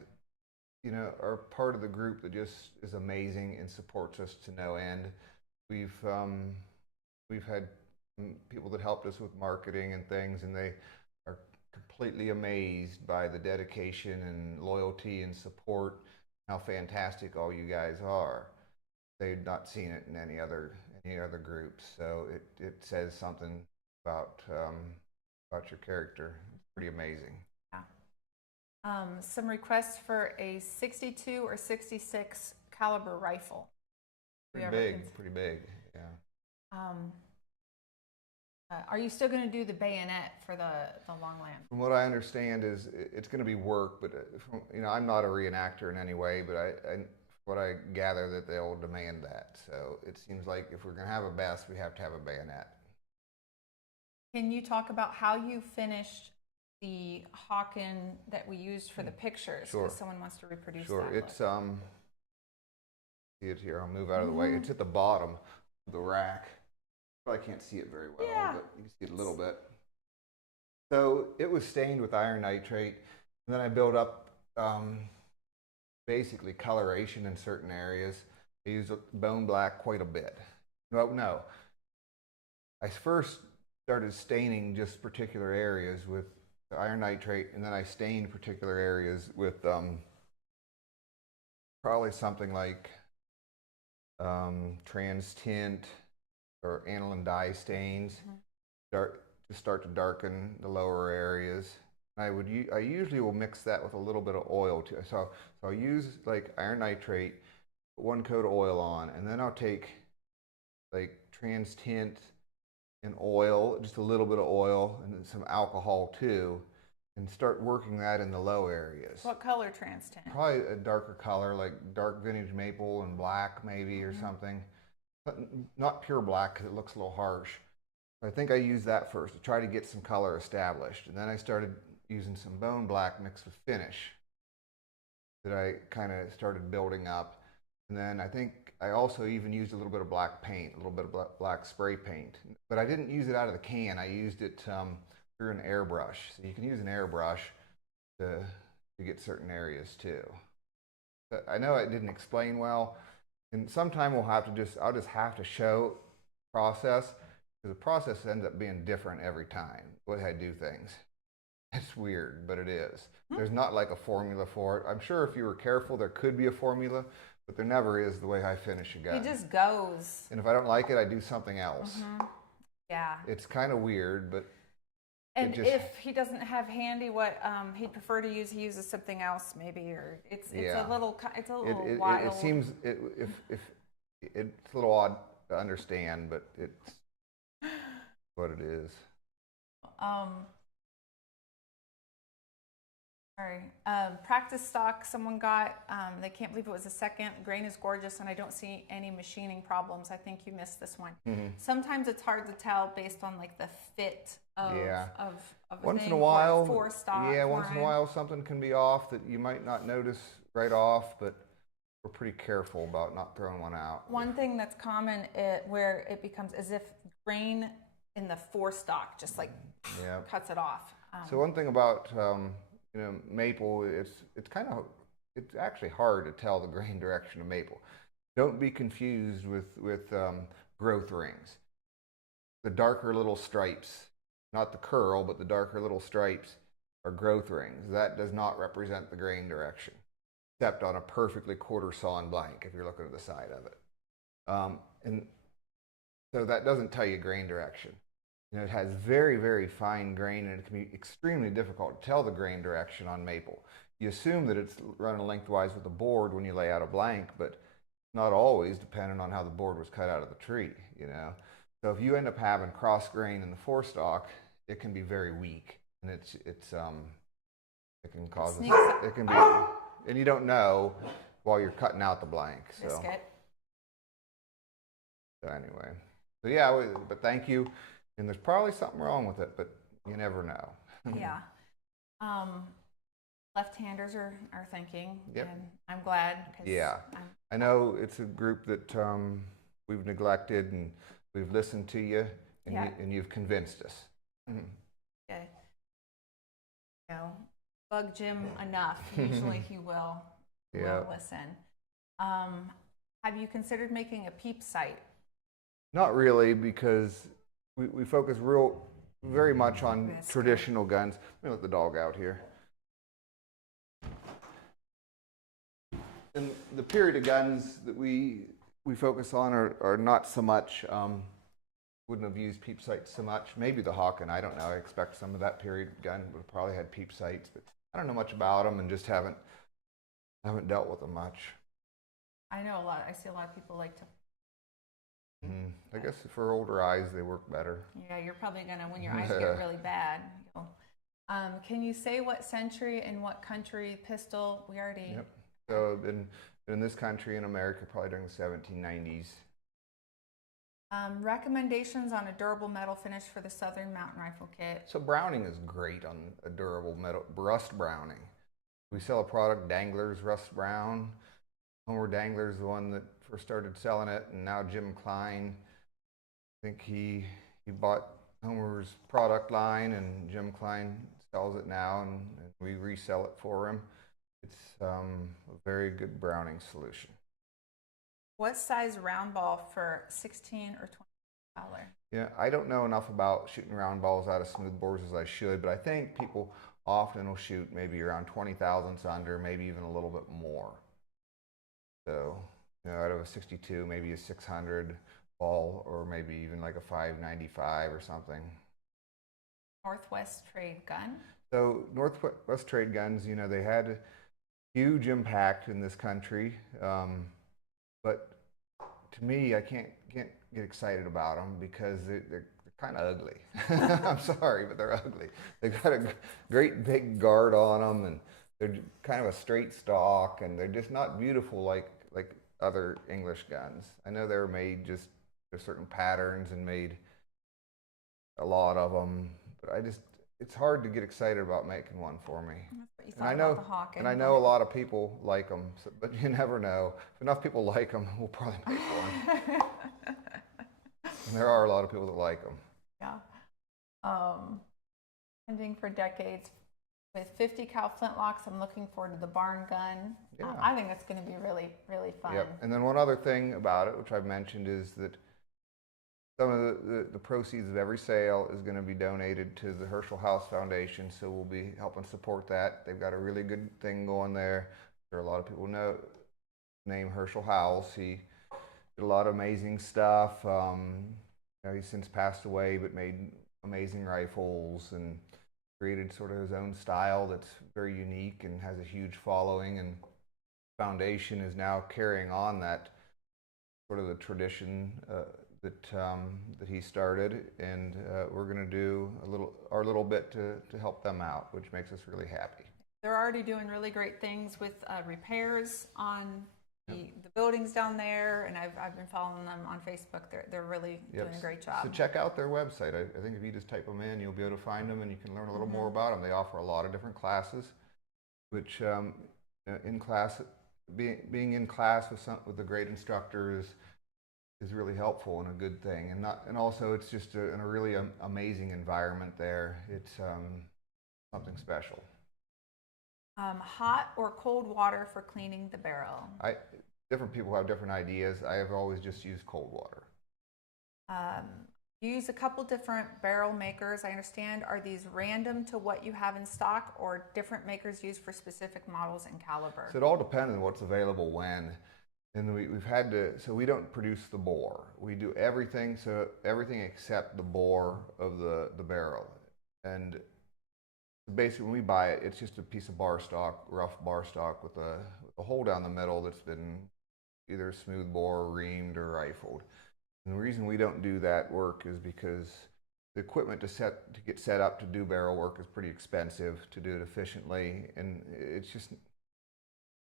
you know, are part of the group that just is amazing and supports us to no end. We've had people that helped us with marketing and things, and they are completely amazed by the dedication and loyalty and support, how fantastic all you guys are. They've not seen it in any other groups, so it says something about your character. It's pretty amazing. Yeah. Some requests for a 62 or 66 caliber rifle. Pretty big. Yeah. Are you still going to do the bayonet for the Longland? From what I understand is it's going to be work, but you know, I'm not a reenactor in any way, but what I gather that they'll demand that. So it seems like if we're going to have a best, we have to have a bayonet. Can you talk about how you finished the Hawken that we used for the pictures? Sure. If someone wants to reproduce Sure. that. It's see it here. I'll move out of the way. It's at the bottom of the rack. Probably can't see it very well, but you can see it a little bit. So it was stained with iron nitrate, and then I built up basically coloration in certain areas. I used bone black quite a bit. No. I first started staining just particular areas with iron nitrate, and then I stained particular areas with probably something like trans tint or aniline dye stains to start to darken the lower areas. I usually will mix that with a little bit of oil too. So I'll use like iron nitrate, put 1 coat of oil on, and then I'll take like trans tint and oil, just a little bit of oil, and then some alcohol too, and start working that in the low areas. What color trans tint? Probably a darker color, like dark vintage maple and black maybe, or something. But not pure black because it looks a little harsh. I think I used that first to try to get some color established. And then I started using some bone black mixed with finish that I kind of started building up. And then I think I also even used a little bit of black paint, a little bit of black spray paint. But I didn't use it out of the can. I used it through an airbrush. So you can use an airbrush to get certain areas too. But I know I didn't explain well. And sometime I'll just have to show process, because the process ends up being different every time, the way I do things. It's weird, but it is. There's not like a formula for it. I'm sure if you were careful, there could be a formula, but there never is the way I finish a gun. It just goes. And if I don't like it, I do something else. Yeah. It's kind of weird, but And just, if he doesn't have handy what he'd prefer to use, he uses something else maybe, or it's Yeah. a little it wild. seems, if it's a little odd to understand, but it's what it is. Sorry. Practice stock someone got. They can't believe it was a second. Grain is gorgeous, and I don't see any machining problems. I think you missed this one. Sometimes it's hard to tell based on like the fit of Yeah. of a Once thing, in a while, or for stock. yeah, once in a while something can be off that you might not notice right off, but we're pretty careful about not throwing one out. One thing that's common where it becomes as if grain in the for stock just like Yeah. cuts it off. So one thing about maple, it's actually hard to tell the grain direction of maple. Don't be confused with growth rings. The darker little stripes, not the curl, but the darker little stripes are growth rings. That does not represent the grain direction, except on a perfectly quarter sawn blank if you're looking at the side of it. And so that doesn't tell you grain direction. It has very, very fine grain, and it can be extremely difficult to tell the grain direction on maple. You assume that it's running lengthwise with the board when you lay out a blank, but not always, depending on how the board was cut out of the tree, So if you end up having cross grain in the forestock, it can be very weak, and it can cause it can be, and you don't know while you're cutting out the blank. So anyway, so yeah, but thank you. And there's probably something wrong with it, but you never know. Yeah. Left-handers are thinking, Yep. and I'm glad. Yeah. I know it's a group that we've neglected, and we've listened to you, and you've convinced us. Okay. Bug Jim enough. Usually he will listen. Have you considered making a peep site? Not really, because we focus very much on traditional guns. Let me let the dog out here. And the period of guns that we focus on are not so much, wouldn't have used peep sights so much. Maybe the Hawken, I don't know. I expect some of that period gun would have probably had peep sights, but I don't know much about them and just haven't dealt with them much. I know a lot. I see a lot of people like to. I guess for older eyes, they work better. Yeah, you're probably gonna, when your eyes get really bad. Can you say what century and what country pistol? We already. Yep. So I've been in this country in America probably during the 1790s. Recommendations on a durable metal finish for the Southern Mountain Rifle Kit. So Browning is great on a durable metal, rust Browning. We sell a product, Dangler's Rust Brown. Homer Dangler's the one that first started selling it, and now Jim Klein, I think he bought Homer's product line, and Jim Klein sells it now, and we resell it for him. It's a very good Browning solution. What size round ball for 16 or 20 caliber? Yeah, I don't know enough about shooting round balls out of smooth bores as I should, but I think people often will shoot maybe around 20 thousandths under, maybe even a little bit more. So, out of a 62, maybe a 600 ball, or maybe even like a 595 or something. Northwest Trade gun? So Northwest Trade guns, they had huge impact in this country, but to me, I can't get excited about them because they're kind of ugly. I'm sorry, but they're ugly. They've got a great big guard on them, and they're kind of a straight stock, and they're just not beautiful like other English guns. I know they were made just for certain patterns and made a lot of them, but it's hard to get excited about making one for me. And I know a lot of people like them, but you never know. If enough people like them, we'll probably make one. And there are a lot of people that like them. Yeah. Ending for decades. With 50 cal flintlocks, I'm looking forward to the barn gun. Yeah. I think that's going to be really, really fun. Yep. And then one other thing about it, which I've mentioned, is that some of the proceeds of every sale is going to be donated to the Herschel House Foundation, so we'll be helping support that. They've got a really good thing going there. There are a lot of people know name Herschel House. He did a lot of amazing stuff. He's since passed away, but made amazing rifles and created sort of his own style that's very unique and has a huge following. And Foundation is now carrying on that sort of the tradition that he started, and we're going to do our little bit to help them out, which makes us really happy. They're already doing really great things with repairs on the buildings down there, and I've been following them on Facebook. They're really doing a great job. So check out their website. I think if you just type them in, you'll be able to find them, and you can learn a little more about them. They offer a lot of different classes, which in class, being in class with a great instructor is really helpful and a good thing. And also it's just a really amazing environment there. It's something special. Hot or cold water for cleaning the barrel? Different people have different ideas. I have always just used cold water. You use a couple different barrel makers, I understand. Are these random to what you have in stock, or different makers used for specific models and caliber? So it all depends on what's available when. And we've had to, so we don't produce the bore. We do everything, so everything except the bore of the barrel. And basically when we buy it, it's just a piece of bar stock, rough bar stock with a hole down the middle that's been either smooth bore, reamed, or rifled. And the reason we don't do that work is because the equipment to get set up to do barrel work is pretty expensive to do it efficiently, and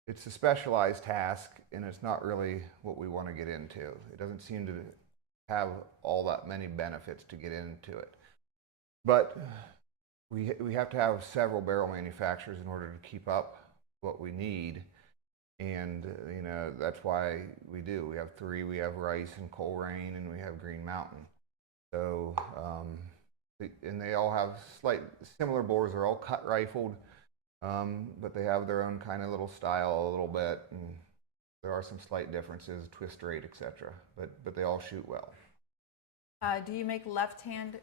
it's a specialized task, and it's not really what we want to get into. It doesn't seem to have all that many benefits to get into it. But we have to have several barrel manufacturers in order to keep up what we need. And that's why we do. We have 3. We have Rice and Coleraine, and we have Green Mountain. So, and they all have similar bores. They're all cut rifled, but they have their own kind of little style a little bit, and there are some slight differences, twist rate, etc. But they all shoot well. Do you make left-hand?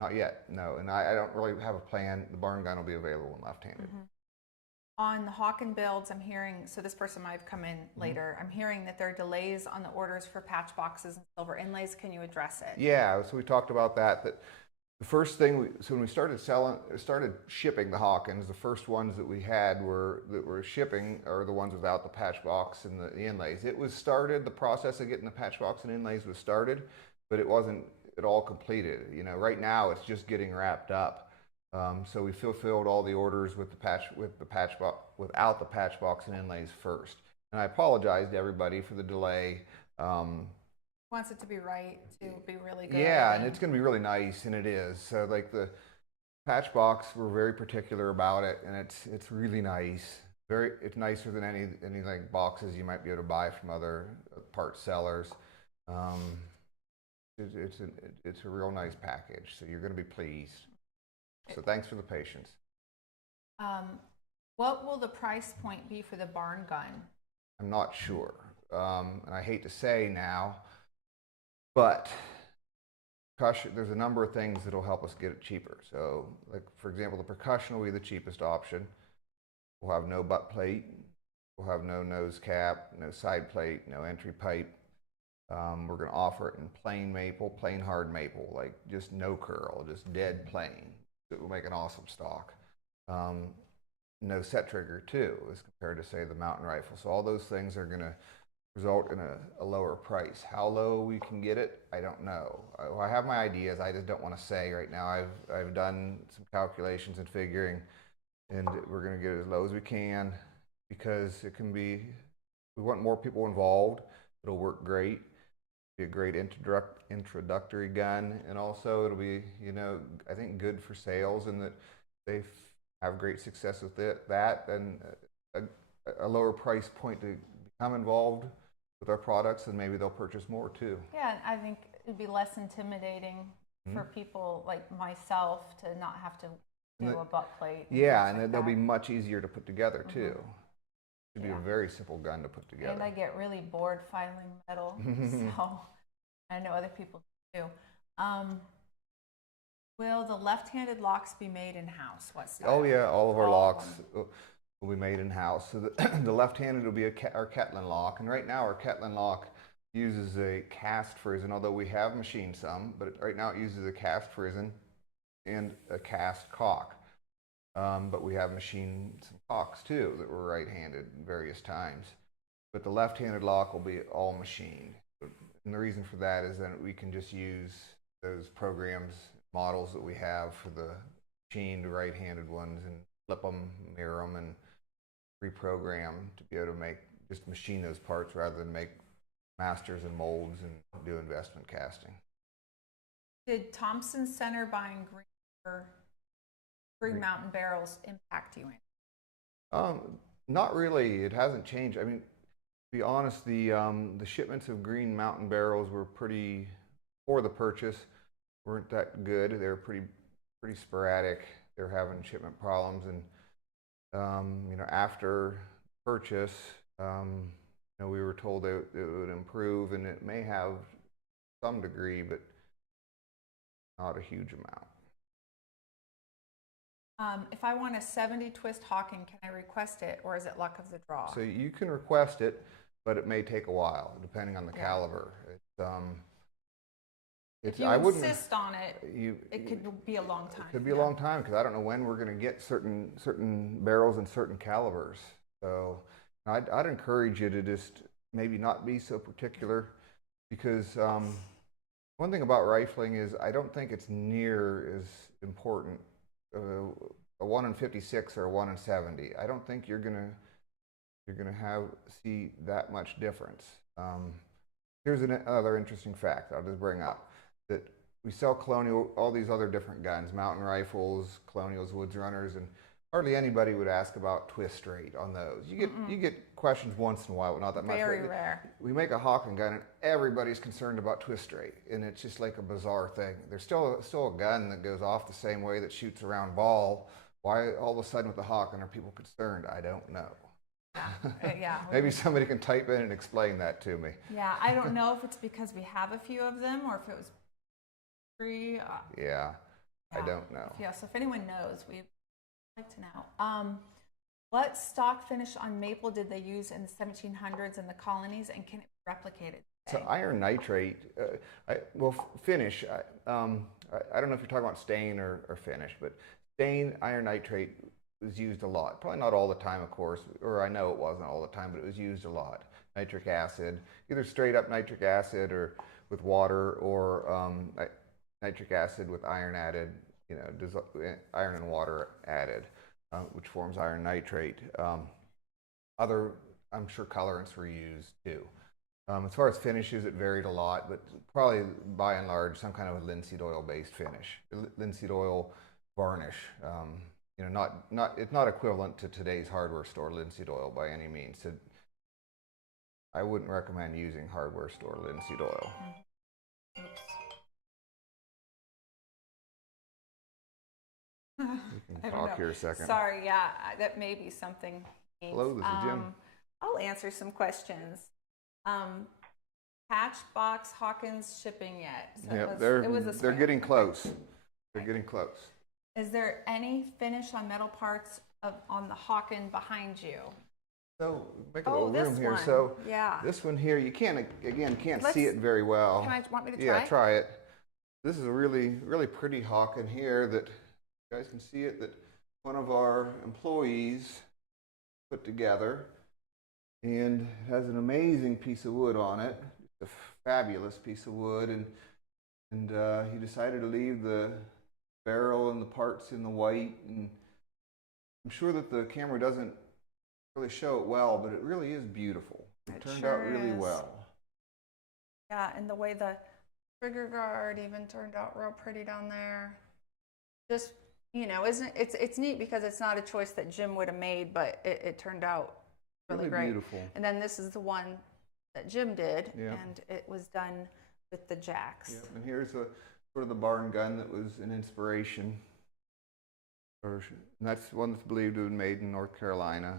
Not yet, no. And I don't really have a plan. The barn gun will be available in left-handed. On the Hawken builds, I'm hearing, so this person might have come in later, I'm hearing that there are delays on the orders for patch boxes and silver inlays. Can you address it? Yeah, so we talked about that the first thing, so when we started shipping the Hawkens, the first ones that we had that were shipping are the ones without the patch box and the inlays. It was started, the process of getting the patch box and inlays was started, but it wasn't at all completed. Right now it's just getting wrapped up. So we fulfilled all the orders with the patch box without the patch box and inlays first. And I apologize to everybody for the delay. Wants it to be right, to be really good. Yeah, and it's going to be really nice, and it is. So like the patch box, we're very particular about it, and it's really nice. It's nicer than any like boxes you might be able to buy from other part sellers. It's a real nice package, so you're going to be pleased. So thanks for the patience. What will the price point be for the barn gun? I'm not sure. And I hate to say now, but there's a number of things that will help us get it cheaper. So, like for example, the percussion will be the cheapest option. We'll have no butt plate. We'll have no nose cap, no side plate, no entry pipe. We're going to offer it in plain maple, plain hard maple, like just no curl, just dead plain. It will make an awesome stock. No set trigger too, as compared to say the mountain rifle. So all those things are going to result in a lower price. How low we can get it, I don't know. I have my ideas. I just don't want to say right now. I've done some calculations and figuring, and we're going to get it as low as we can because it can be. We want more people involved. It'll work great. Be a great introductory gun, and also it'll be, I think good for sales, and that they have great success with that, and a lower price point to become involved with our products, and maybe they'll purchase more too. Yeah, I think it'd be less intimidating for people like myself to not have to do a butt plate. Yeah, and they'll be much easier to put together too. It'd be a very simple gun to put together. And I get really bored filing metal, so I know other people do. Will the left-handed locks be made in-house? What style? Oh yeah, all of our locks will be made in-house. So the left-handed will be our Ketlin lock, and right now our Ketlin lock uses a cast frizzen, although we have machined some, but right now it uses a cast frizzen and a cast caulk. But we have machined some caulks too that were right-handed various times. But the left-handed lock will be all machined. And the reason for that is that we can just use those programs, models that we have for the machined right-handed ones and flip them, mirror them, and reprogram to be able to just machine those parts rather than make masters and molds and do investment casting. Did Thompson Center buying Green Mountain barrels impact you? Not really. It hasn't changed. I mean, to be honest, the shipments of Green Mountain barrels were pretty, for the purchase, weren't that good. They were pretty sporadic. They were having shipment problems, and you know, after purchase, you know, we were told that it would improve, and it may have some degree, but not a huge amount. If I want a 70 twist Hawken, can I request it, or is it luck of the draw? So you can request it, but it may take a while, depending on the caliber. If you insist on it, it could be a long time. It could be a long time, because I don't know when we're going to get certain barrels and certain calibers. So I'd encourage you to just maybe not be so particular, because one thing about rifling is I don't think it's near as important. A 1 in 56 or a 1 in 70. I don't think you're gonna see that much difference. Here's another interesting fact I'll just bring up, that we sell Colonial, all these other different guns, mountain rifles, Colonials, Woods Runners, and hardly anybody would ask about twist rate on those. You get questions once in a while, but not that much. Very rare. We make a Hawken gun, and everybody's concerned about twist rate, and it's just like a bizarre thing. There's still a gun that goes off the same way that shoots a round ball. Why all of a sudden with the Hawken are people concerned? I don't know. Yeah. Maybe somebody can type in and explain that to me. Yeah, I don't know if it's because we have a few of them or if it was free. Yeah, I don't know. Yeah, so if anyone knows, we'd like to know. What stock finish on maple did they use in the 1700s in the colonies, and can it be replicated today? So iron nitrate, finish, I don't know if you're talking about stain or finish, but stain, iron nitrate was used a lot. Probably not all the time, of course, or I know it wasn't all the time, but it was used a lot. Nitric acid, either straight up nitric acid or with water, or nitric acid with iron added, you know, iron and water added, which forms iron nitrate. Other, I'm sure, colorants were used too. As far as finishes, it varied a lot, but probably by and large some kind of linseed oil based finish. Linseed oil varnish. You know, it's not equivalent to today's hardware store linseed oil by any means. So I wouldn't recommend using hardware store linseed oil. Oops. You can talk here a second. Sorry, yeah, that may be something. Hello, this is Jim. I'll answer some questions. Patchbox Hawkins shipping yet? So Yeah, they're getting close. They're getting close. Is there any finish on metal parts on the Hawken behind you? So make a little room here. One. So yeah, this one here, you can't see it very well. Want me to try? Yeah, try it. This is a really pretty Hawken here that you guys can see it, that one of our employees put together, and it has an amazing piece of wood on it. It's a fabulous piece of wood, and he decided to leave the barrel and the parts in the white, and I'm sure that the camera doesn't really show it well, but it really is beautiful. It turned sure out really is. well. Yeah, and the way the trigger guard even turned out real pretty down there. Just, you know, it's neat because it's not a choice that Jim would have made, but it turned out really great. Beautiful. And then this is the one that Jim did, Yeah. and it was done with the jacks. Yeah. And here's sort of the barn gun that was an inspiration. And that's one that's believed to have been made in North Carolina.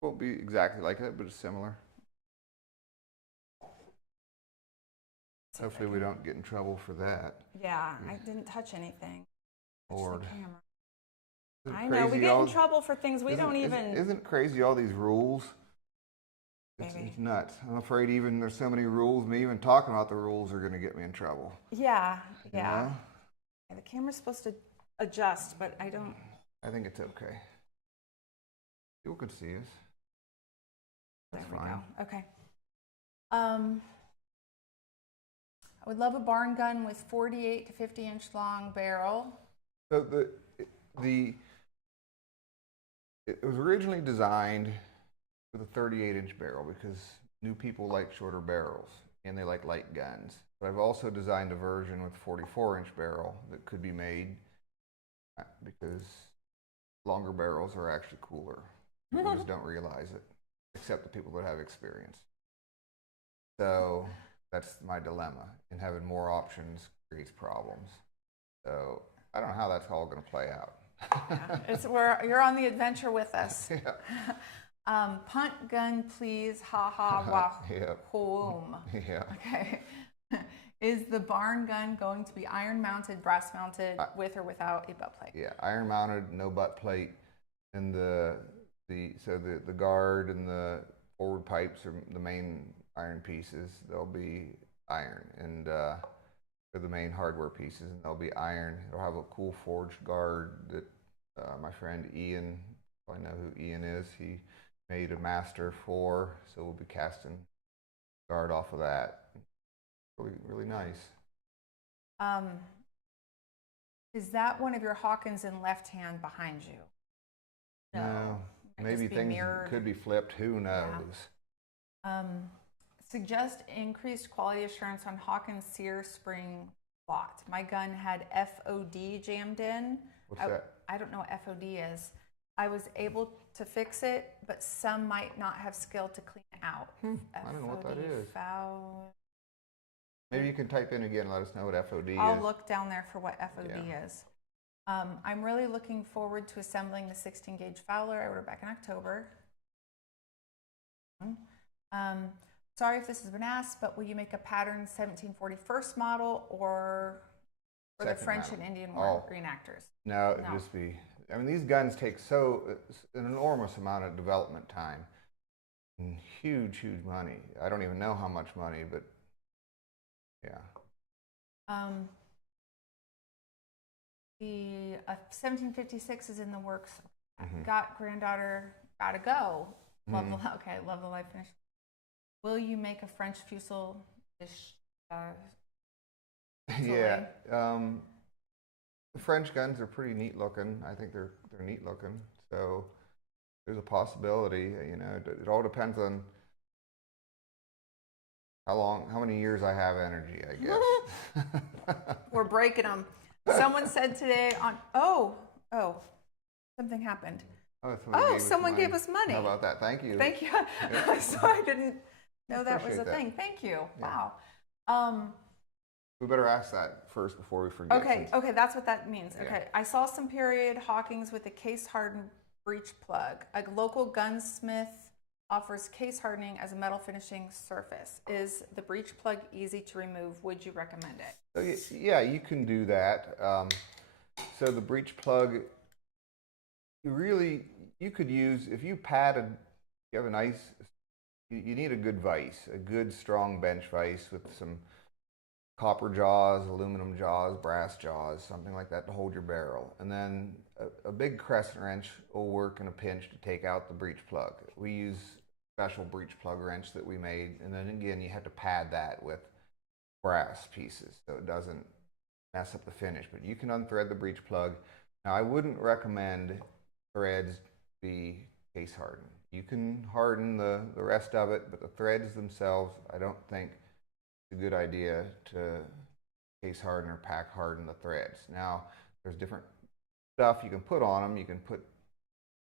Won't be exactly like that, but it's similar. Hopefully we don't get in trouble for that. Yeah, I didn't touch anything. Lord. I know, we get in trouble for things we don't even... Isn't it crazy, all these rules? maybe. It's nuts. I'm afraid even there's so many rules. Me even talking about the rules are going to get me in trouble. Yeah, You yeah. know? The camera's supposed to adjust, but I don't. I think it's okay. People can see us. That's There we fine. go. Okay. I would love a barn gun with 48 to 50-inch long barrel. So it was originally designed with a 38-inch barrel because new people like shorter barrels and they like light guns. But I've also designed a version with 44-inch barrel that could be made because longer barrels are actually cooler. People just don't realize it, except the people that have experience. So that's my dilemma, and having more options creates problems. So I don't know how that's all going to play out. Yeah, you're on the adventure with us. Yeah. Punt gun, please. Ha ha wah. Yep. Home. Yeah. Okay. Is the barn gun going to be iron mounted, brass mounted, with or without a butt plate? Yeah, iron mounted, no butt plate, and the guard and the forward pipes are the main iron pieces. They'll be iron, and for the main hardware pieces, and they'll be iron. It'll have a cool forged guard that my friend Ian, I know who Ian is. He made a master for, so we'll be casting guard off of that. Really, really nice. Is that one of your Hawkins in left hand behind you? No. Maybe things mirrored. could be flipped. Who knows? Yeah. Suggest increased quality assurance on Hawkins sear spring slot. My gun had FOD jammed in. What's that? I don't know what FOD is. I was able to fix it, but some might not have skill to clean it out. I don't know what that is. Foul. Maybe you can type in again and let us know what FOD is. I'll look down there for what FOD is. I'm really looking forward to assembling the 16 gauge Fowler. I ordered back in October. Sorry if this has been asked, but will you make a pattern 1740 first model or for the French model. and Indian War reenactors? No, it'd just be, I mean, these guns take an enormous amount of development time and huge, huge money. I don't even know how much money, but yeah. The 1756 is in the works. Got granddaughter, gotta go. Love the life finish. Will you make a French fuselage? Yeah. The French guns are pretty neat looking. I think they're neat looking. So there's a possibility. You know, it all depends on how many years I have energy, I guess. We're breaking them. Someone said today something happened. Someone gave us money. How about that? Thank you. Thank you. Yeah. So I didn't know that was a Appreciate thing. Thank you. Yeah. Wow. We better ask that first before we forget. Okay, that's what that means. Yeah. Okay, I saw some period Hawkins with a case hardened breech plug. A local gunsmith offers case hardening as a metal finishing surface. Is the breech plug easy to remove? Would you recommend it? So, yeah, you can do that. So the breech plug, you could use, if you you have a nice, you need a good vise, a good strong bench vise with some copper jaws, aluminum jaws, brass jaws, something like that to hold your barrel. And then a big crescent wrench will work in a pinch to take out the breech plug. We use special breech plug wrench that we made, and then again you have to pad that with brass pieces so it doesn't mess up the finish. But you can unthread the breech plug. Now I wouldn't recommend threads be case hardened. You can harden the rest of it, but the threads themselves, I don't think it's a good idea to case harden or pack harden the threads. Now there's different stuff you can put on them. You can put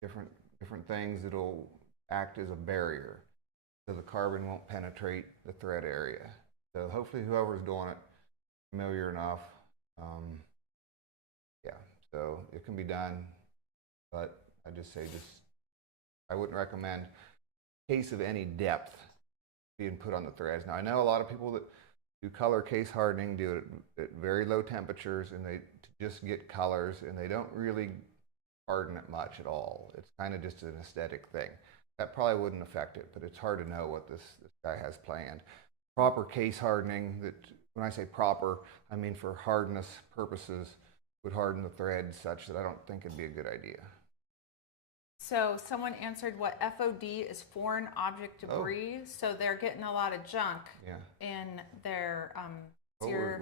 different things that'll act as a barrier so the carbon won't penetrate the thread area. So hopefully whoever's doing it familiar enough. Yeah, so it can be done, but I just say I wouldn't recommend case of any depth being put on the threads. Now I know a lot of people that do color case hardening do it at very low temperatures and they just get colors and they don't really harden it much at all. It's kind of just an aesthetic thing. that probably wouldn't affect it, but it's hard to know what this guy has planned. Proper case hardening, that when I say proper, I mean for hardness purposes, would harden the thread such that I don't think it'd be a good idea. So someone answered what FOD is, foreign object debris. So they're getting a lot of junk in their sear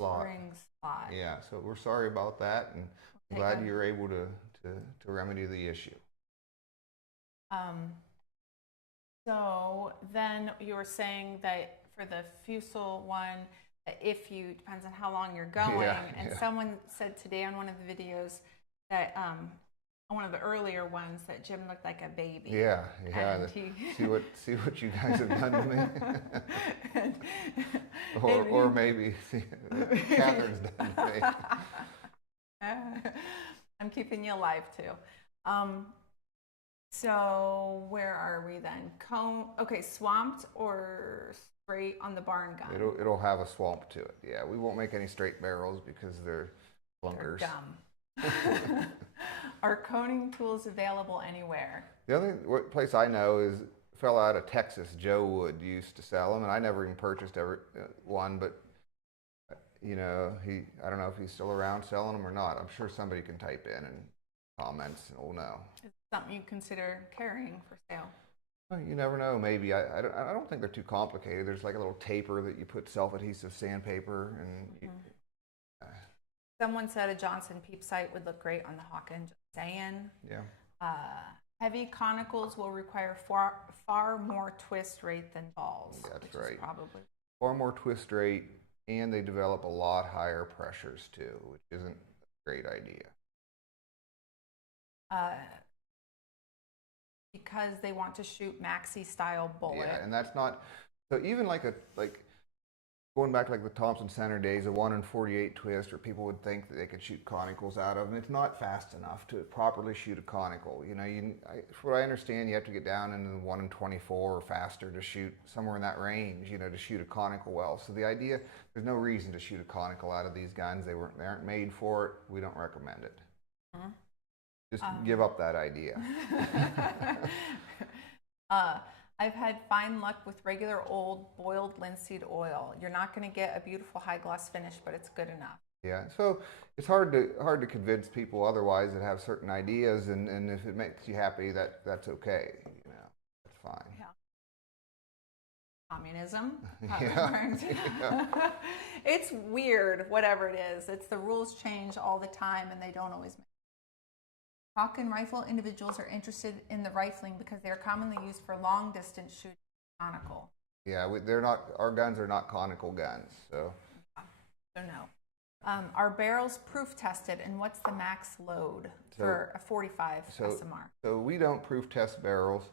ring slot. Yeah, so we're sorry about that, and I'm glad you're able to remedy the issue. So then you were saying that for the Fusel one, if you, depends on how long you're going, someone said today on one of the videos that on one of the earlier ones that Jim looked like a baby. Yeah. See what you guys have done to me. or maybe Catherine's done to me. I'm keeping you alive too. So where are we then? Okay, swamped or straight on the barn gun? It'll have a swamp to it. Yeah, we won't make any straight barrels because they're clunkers. They're dumb. Are coning tools available anywhere? The only place I know is a fellow out of Texas, Joe Wood, used to sell them, and I never even purchased one, but you know, I don't know if he's still around selling them or not. I'm sure somebody can type in and comments and we'll know. Is it something you consider carrying for sale? Well, you never know. Maybe. I don't think they're too complicated. There's like a little taper that you put self-adhesive sandpaper and. Someone said a Johnson peep sight would look great on the Hawken. Just saying. Yeah. Heavy conicals will require far more twist rate than balls. That's right. Probably far more twist rate, and they develop a lot higher pressures too, which isn't a great idea. Because they want to shoot maxi style bullet. Yeah, and that's not so. Even like going back like the Thompson Center days, a 1-in-48 twist, where people would think that they could shoot conicals out of, and it's not fast enough to properly shoot a conical. You know, from what I understand, you have to get down into the 1-in-24 or faster to shoot somewhere in that range. You know, to shoot a conical well. So the idea, there's no reason to shoot a conical out of these guns. They aren't made for it. We don't recommend it. Mm-hmm. Just give up that idea. I've had fine luck with regular old boiled linseed oil. You're not going to get a beautiful high gloss finish, but it's good enough. Yeah, so it's hard to convince people otherwise that have certain ideas, and if it makes you happy, that's okay. You know, that's fine. Yeah. Communism. Yeah. It's weird, whatever it is. It's the rules change all the time, and they don't always make. Hawken rifle individuals are interested in the rifling because they are commonly used for long distance shooting conical. Yeah, they're not. Our guns are not conical guns, so. So no. Are barrels proof tested, and what's the max load for a 45 SMR? So we don't proof test barrels,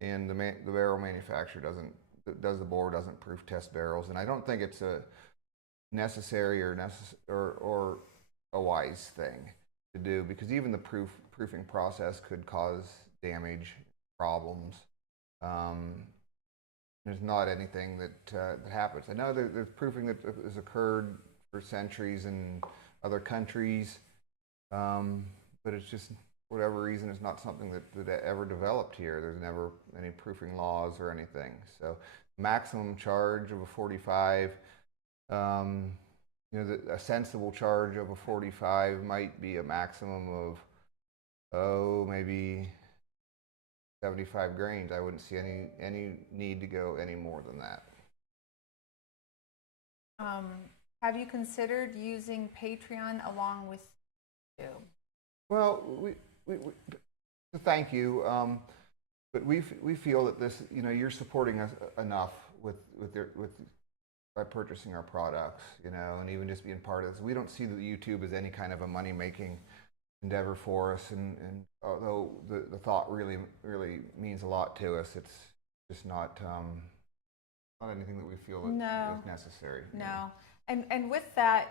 and the barrel manufacturer doesn't proof test barrels, and I don't think it's a necessary or a wise thing to do, because even the proofing process could cause damage, problems. There's not anything that happens. I know there's proofing that has occurred for centuries in other countries, but it's just, for whatever reason, it's not something that ever developed here. There's never any proofing laws or anything. So maximum charge of a 45, you know, a sensible charge of a 45 might be a maximum of, maybe 75 grains. I wouldn't see any need to go any more than that. Have you considered using Patreon along with YouTube? Well, we thank you, but we feel that this, you know, you're supporting us enough by purchasing our products, you know, and even just being part of this. We don't see that YouTube as any kind of a money-making endeavor for us, and although the thought really means a lot to us, it's just not anything that we feel is necessary. No, and with that,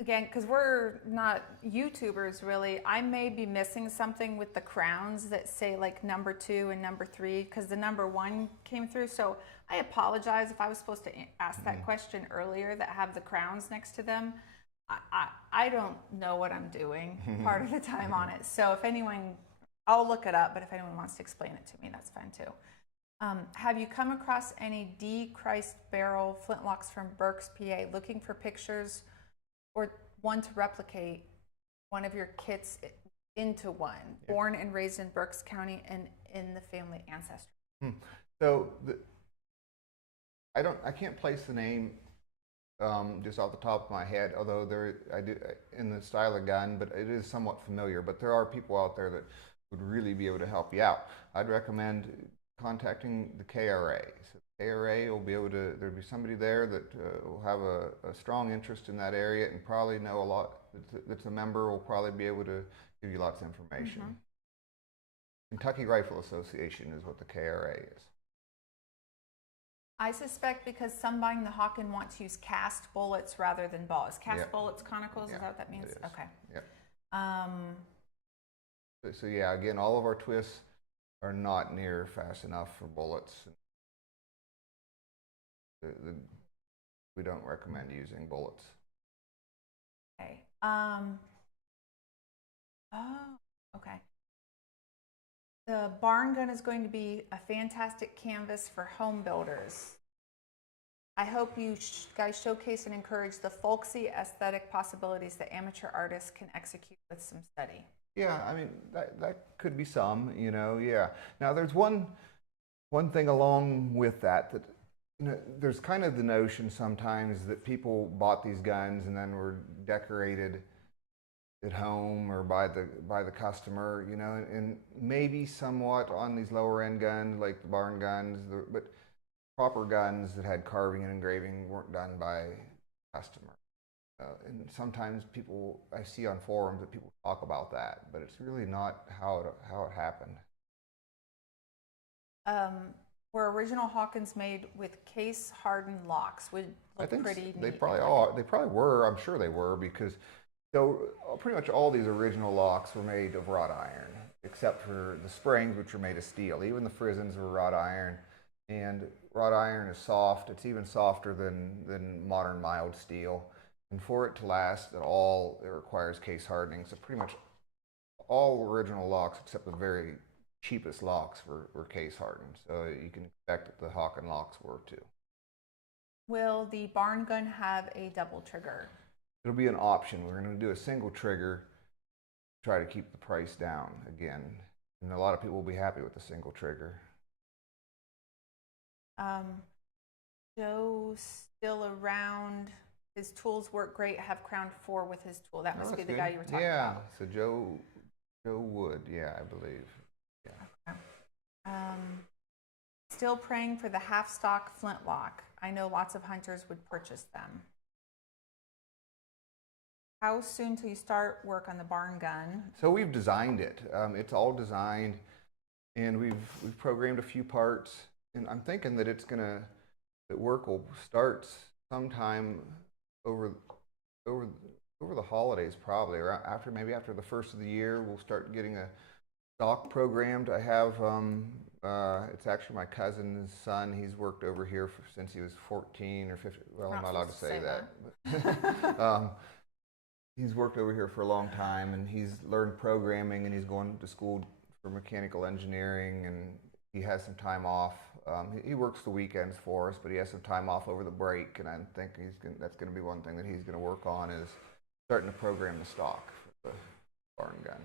again, because we're not YouTubers really, I may be missing something with the crowns that say like number 2 and number 3, because the number 1 came through. So I apologize if I was supposed to ask that question earlier, that have the crowns next to them. I don't know what I'm doing part of the time on it. So if anyone I'll look it up, but if anyone wants to explain it to me, that's fine too. Have you come across any decreased barrel flintlocks from Berks, PA? Looking for pictures or one to replicate one of your kits into one. Yeah. Born and raised in Berks County and in the family ancestry. So I can't place the name just off the top of my head, although I do in the style of gun, but it is somewhat familiar. But there are people out there that would really be able to help you out. I'd recommend contacting the KRA. So the KRA will be able to, there'll be somebody there that will have a strong interest in that area and probably know a lot, that's a member, will probably be able to give you lots of information. Mm-hmm. Kentucky Rifle Association is what the KRA is. I suspect because some buying the Hawken want to use cast bullets rather than balls. Cast bullets, conicals, is that what that means? Okay. Yep. So yeah, again, all of our twists are not near fast enough for bullets. We don't recommend using bullets. Okay. Oh, okay. The barn gun is going to be a fantastic canvas for home builders. I hope you guys showcase and encourage the folksy aesthetic possibilities that amateur artists can execute with some study. Yeah, I mean, that could be some, you know, yeah. Now, there's one thing along with that, you know, there's kind of the notion sometimes that people bought these guns and then were decorated at home or by the customer, you know, and maybe somewhat on these lower end guns like the barn guns, but proper guns that had carving and engraving weren't done by customer. And sometimes people, I see on forums that people talk about that, but it's really not how it happened. Were original Hawkins made with case hardened locks? Would look pretty neat. They probably are. They probably were. I'm sure they were, because pretty much all these original locks were made of wrought iron, except for the springs, which were made of steel. Even the frizens were wrought iron, and wrought iron is soft. It's even softer than modern mild steel. And for it to last at all, it requires case hardening. So pretty much all original locks, except the very cheapest locks, were case hardened. So you can expect that the Hawken locks were too. Will the barn gun have a double trigger? It'll be an option. We're going to do a single trigger, try to keep the price down again. And a lot of people will be happy with the single trigger. Joe's still around. His tools work great. Have crowned 4 with his tool. That must be the guy you were talking about. Yeah, so Joe Wood, yeah, I believe. Yeah. Okay. Still praying for the half-stock flintlock. I know lots of hunters would purchase them. How soon till you start work on the barn gun? So we've designed it. It's all designed, and we've programmed a few parts. And I'm thinking that that work will start sometime over the holidays, probably, or maybe after the first of the year. We'll start getting a stock programmed. I have it's actually my cousin's son. He's worked over here since he was 14 or 15. Well, I'm not allowed to say that. He's worked over here for a long time, and he's learned programming, and he's going to school for mechanical engineering, and he has some time off. He works the weekends for us, but he has some time off over the break, and I think that's going to be one thing that he's going to work on, is starting to program the stock for the barn gun.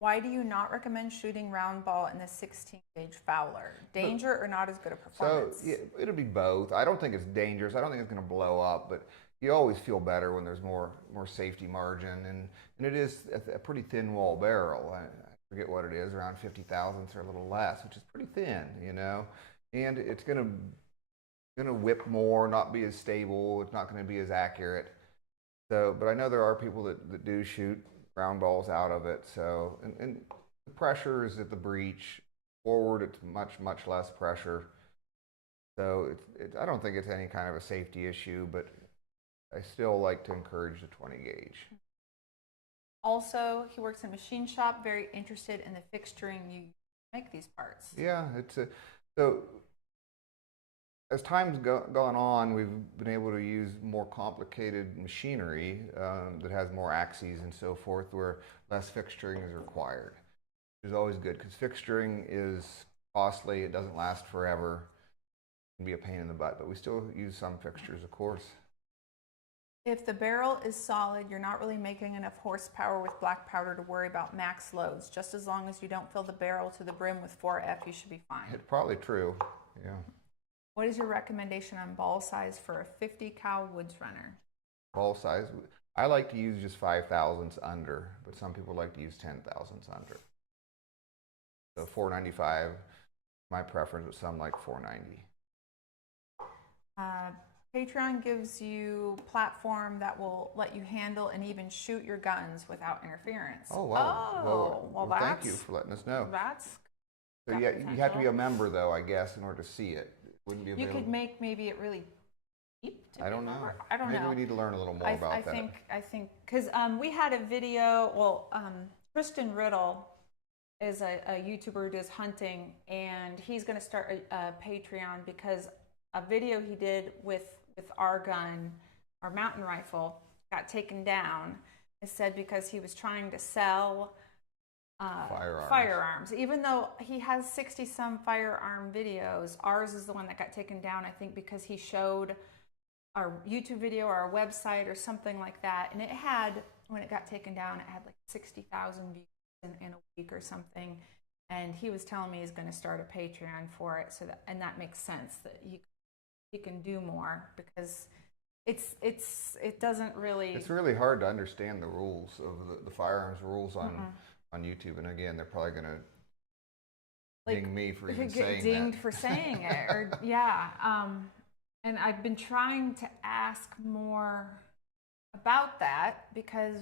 Why do you not recommend shooting round ball in the 16-gauge Fowler? Danger or not as good a performance? So yeah, it'll be both. I don't think it's dangerous. I don't think it's going to blow up, but you always feel better when there's more safety margin, and it is a pretty thin wall barrel. I forget what it is, around 50 thousandths or a little less, which is pretty thin, you know. And it's gonna whip more, not be as stable. It's not going to be as accurate. So, but I know there are people that do shoot round balls out of it. So, and the pressure is at the breech. Forward, it's much less pressure. So I don't think it's any kind of a safety issue, but I still like to encourage the 20 gauge. Also, he works in a machine shop, very interested in the fixturing you make these parts. Yeah, so as time's gone on, we've been able to use more complicated machinery that has more axes and so forth, where less fixturing is required. which is always good because fixturing is costly. It doesn't last forever. It can be a pain in the butt, but we still use some fixtures, of course. If the barrel is solid, you're not really making enough horsepower with black powder to worry about max loads. Just as long as you don't fill the barrel to the brim with 4F, you should be fine. It's probably true, yeah. What is your recommendation on ball size for a 50 cal woods runner? Ball size, I like to use just 5 thousandths under, but some people like to use 10 thousandths under. So 495, my preference, but some like 490. Patreon gives you a platform that will let you handle and even shoot your guns without interference. Oh, wow. Well, Thank you for letting us know. That's So yeah, you have to be a member, though, I guess, in order to see it. It wouldn't be available. You could make maybe it really cheap. I don't know. I don't know. Maybe we need to learn a little more about that. I think, because we had a video, well, Tristan Riddle is a YouTuber who does hunting, and he's going to start a Patreon because a video he did with our gun, our mountain rifle, got taken down. It said because he was trying to sell firearms. Even though he has 60 some firearm videos, ours is the one that got taken down, I think because he showed our YouTube video or our website or something like that. And it had, when it got taken down, it had like 60,000 views in a week or something. And he was telling me he's going to start a Patreon for it. So that, and that makes sense that he can do more because it doesn't really. It's really hard to understand the rules of the firearms rules on YouTube, and again, they're probably going to ding me for even saying that. Dinged for saying it, or yeah. And I've been trying to ask more about that because,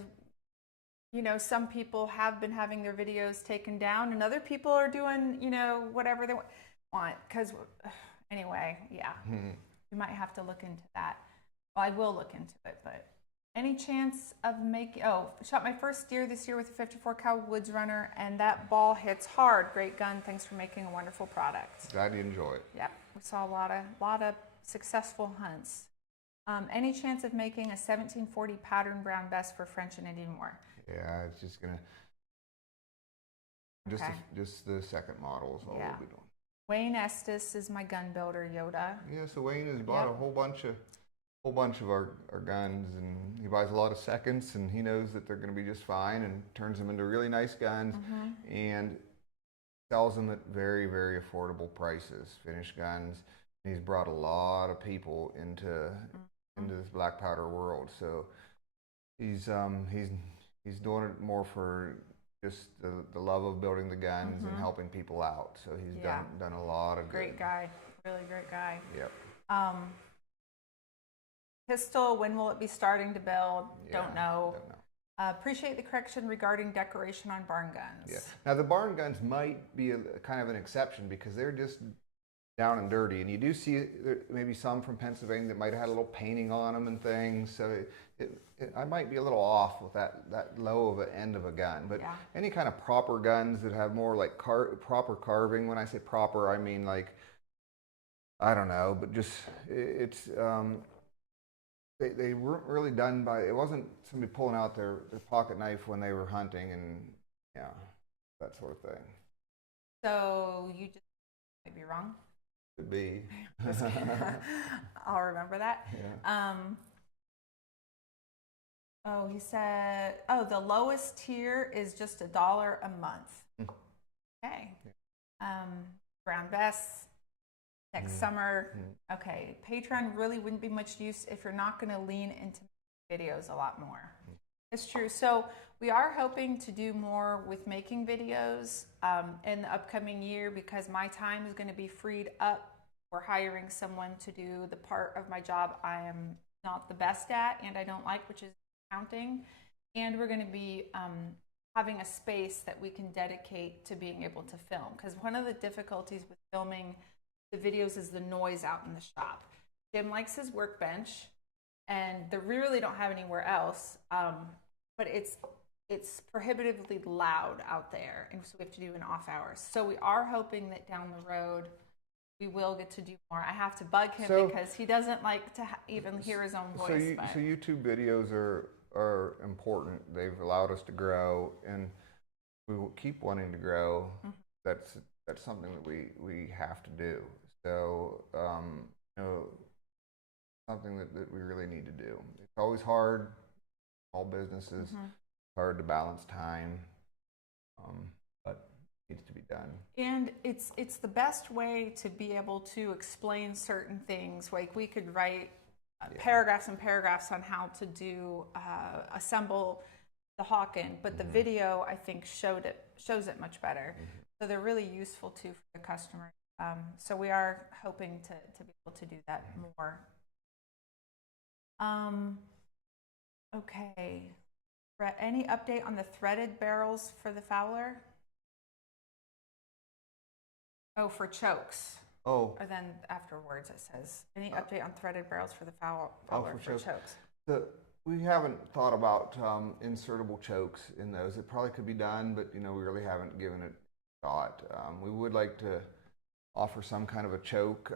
you know, some people have been having their videos taken down, and other people are doing, you know, whatever they want. Because anyway, yeah, you might have to look into that. Well, I will look into it, but any chance of making, shot my first deer this year with a 54 cal woods runner, and that ball hits hard. Great gun. Thanks for making a wonderful product. Glad you enjoy it. Yep. We saw a lot of successful hunts. Any chance of making a 1740 pattern brown vest for French and Indian War? Yeah, it's just gonna, just the second model is all we'll be doing. Wayne Estes is my gun builder, Yoda. Yeah, so Wayne has bought a whole bunch of our guns, and he buys a lot of seconds, and he knows that they're going to be just fine, and turns them into really nice guns, and sells them at very, very affordable prices, finished guns. And he's brought a lot of people into this black powder world, so he's doing it more for just the love of building the guns and helping people out. So he's done a lot of great guy, really great guy. Yep. Pistol, when will it be starting to build? Yeah, don't know. Appreciate the correction regarding decoration on barn guns. Yeah. Now the barn guns might be kind of an exception because they're just down and dirty, and you do see maybe some from Pennsylvania that might have had a little painting on them and things. So I might be a little off with that low of an end of a gun, but any kind of proper guns that have more like proper carving. When I say proper, I mean like, I don't know, but just it's. They weren't really done by, it wasn't somebody pulling out their pocket knife when they were hunting, and that sort of thing. So you just might be wrong. Could be. I'll remember that. Yeah. He said, the lowest tier is just $1 a month. Okay. Brown vests. Next summer, okay. Patreon really wouldn't be much use if you're not going to lean into videos a lot more. It's true. So we are hoping to do more with making videos in the upcoming year because my time is going to be freed up. We're hiring someone to do the part of my job I am not the best at and I don't like, which is accounting. And we're going to be having a space that we can dedicate to being able to film. Because one of the difficulties with filming the videos is the noise out in the shop. Jim likes his workbench, and they really don't have anywhere else. But it's prohibitively loud out there, and so we have to do in off hours. So we are hoping that down the road we will get to do more. I have to bug him because he doesn't like to even hear his own voice. So YouTube videos are important. They've allowed us to grow, and we will keep wanting to grow. That's something that we have to do. So you know, something that we really need to do. It's always hard. All businesses, hard to balance time, but it needs to be done. And it's the best way to be able to explain certain things. Like we could write paragraphs and paragraphs on how to do assemble the Hawken, but the video I think shows it much better. So they're really useful too for the customer. So we are hoping to be able to do that more. Okay. Any update on the threaded barrels for the Fowler? Oh, for chokes. Oh. Or then afterwards it says, any update on threaded barrels for the Fowler for chokes? We haven't thought about insertable chokes in those. It probably could be done, but we really haven't given it thought. We would like to offer some kind of a choke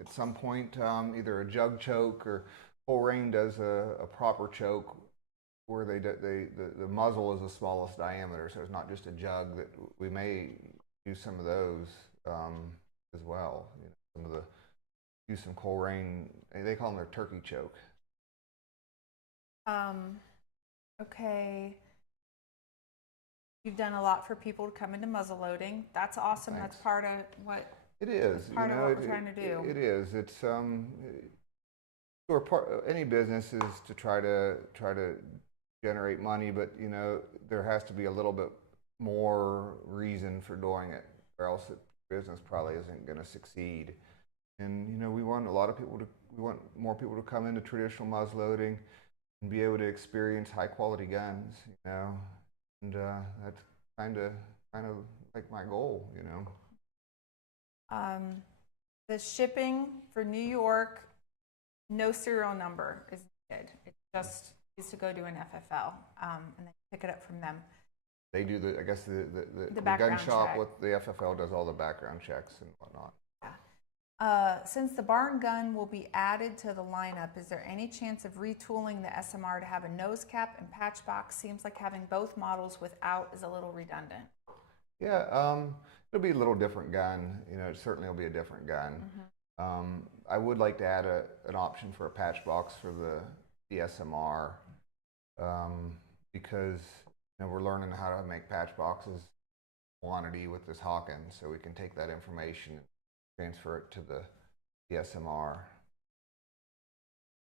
at some point, either a jug choke or Full Rain does a proper choke where the muzzle is the smallest diameter, so it's not just a jug. That we may use some of those as well. Use some Full Rain. They call them their turkey choke. Okay. You've done a lot for people to come into muzzle loading. That's awesome. Thanks. That's part of what it is. Part of what we're trying to do. It is. It's any business is to try to generate money, but there has to be a little bit more reason for doing it, or else the business probably isn't going to succeed. And we want more people to come into traditional muzzleloading and be able to experience high quality guns, and that's kind of like my goal, The shipping for New York, no serial number is needed. It just needs to go to an FFL, and then pick it up from them. They do the gun background shop check. with the FFL does all the background checks and whatnot. Since the barn gun will be added to the lineup, is there any chance of retooling the SMR to have a nose cap and patch box? Seems like having both models without is a little redundant. Yeah, it'll be a little different gun. It certainly will be a different gun. I would like to add an option for a patch box for the SMR because we're learning how to make patch boxes quantity with this Hawken, so we can take that information and transfer it to the SMR.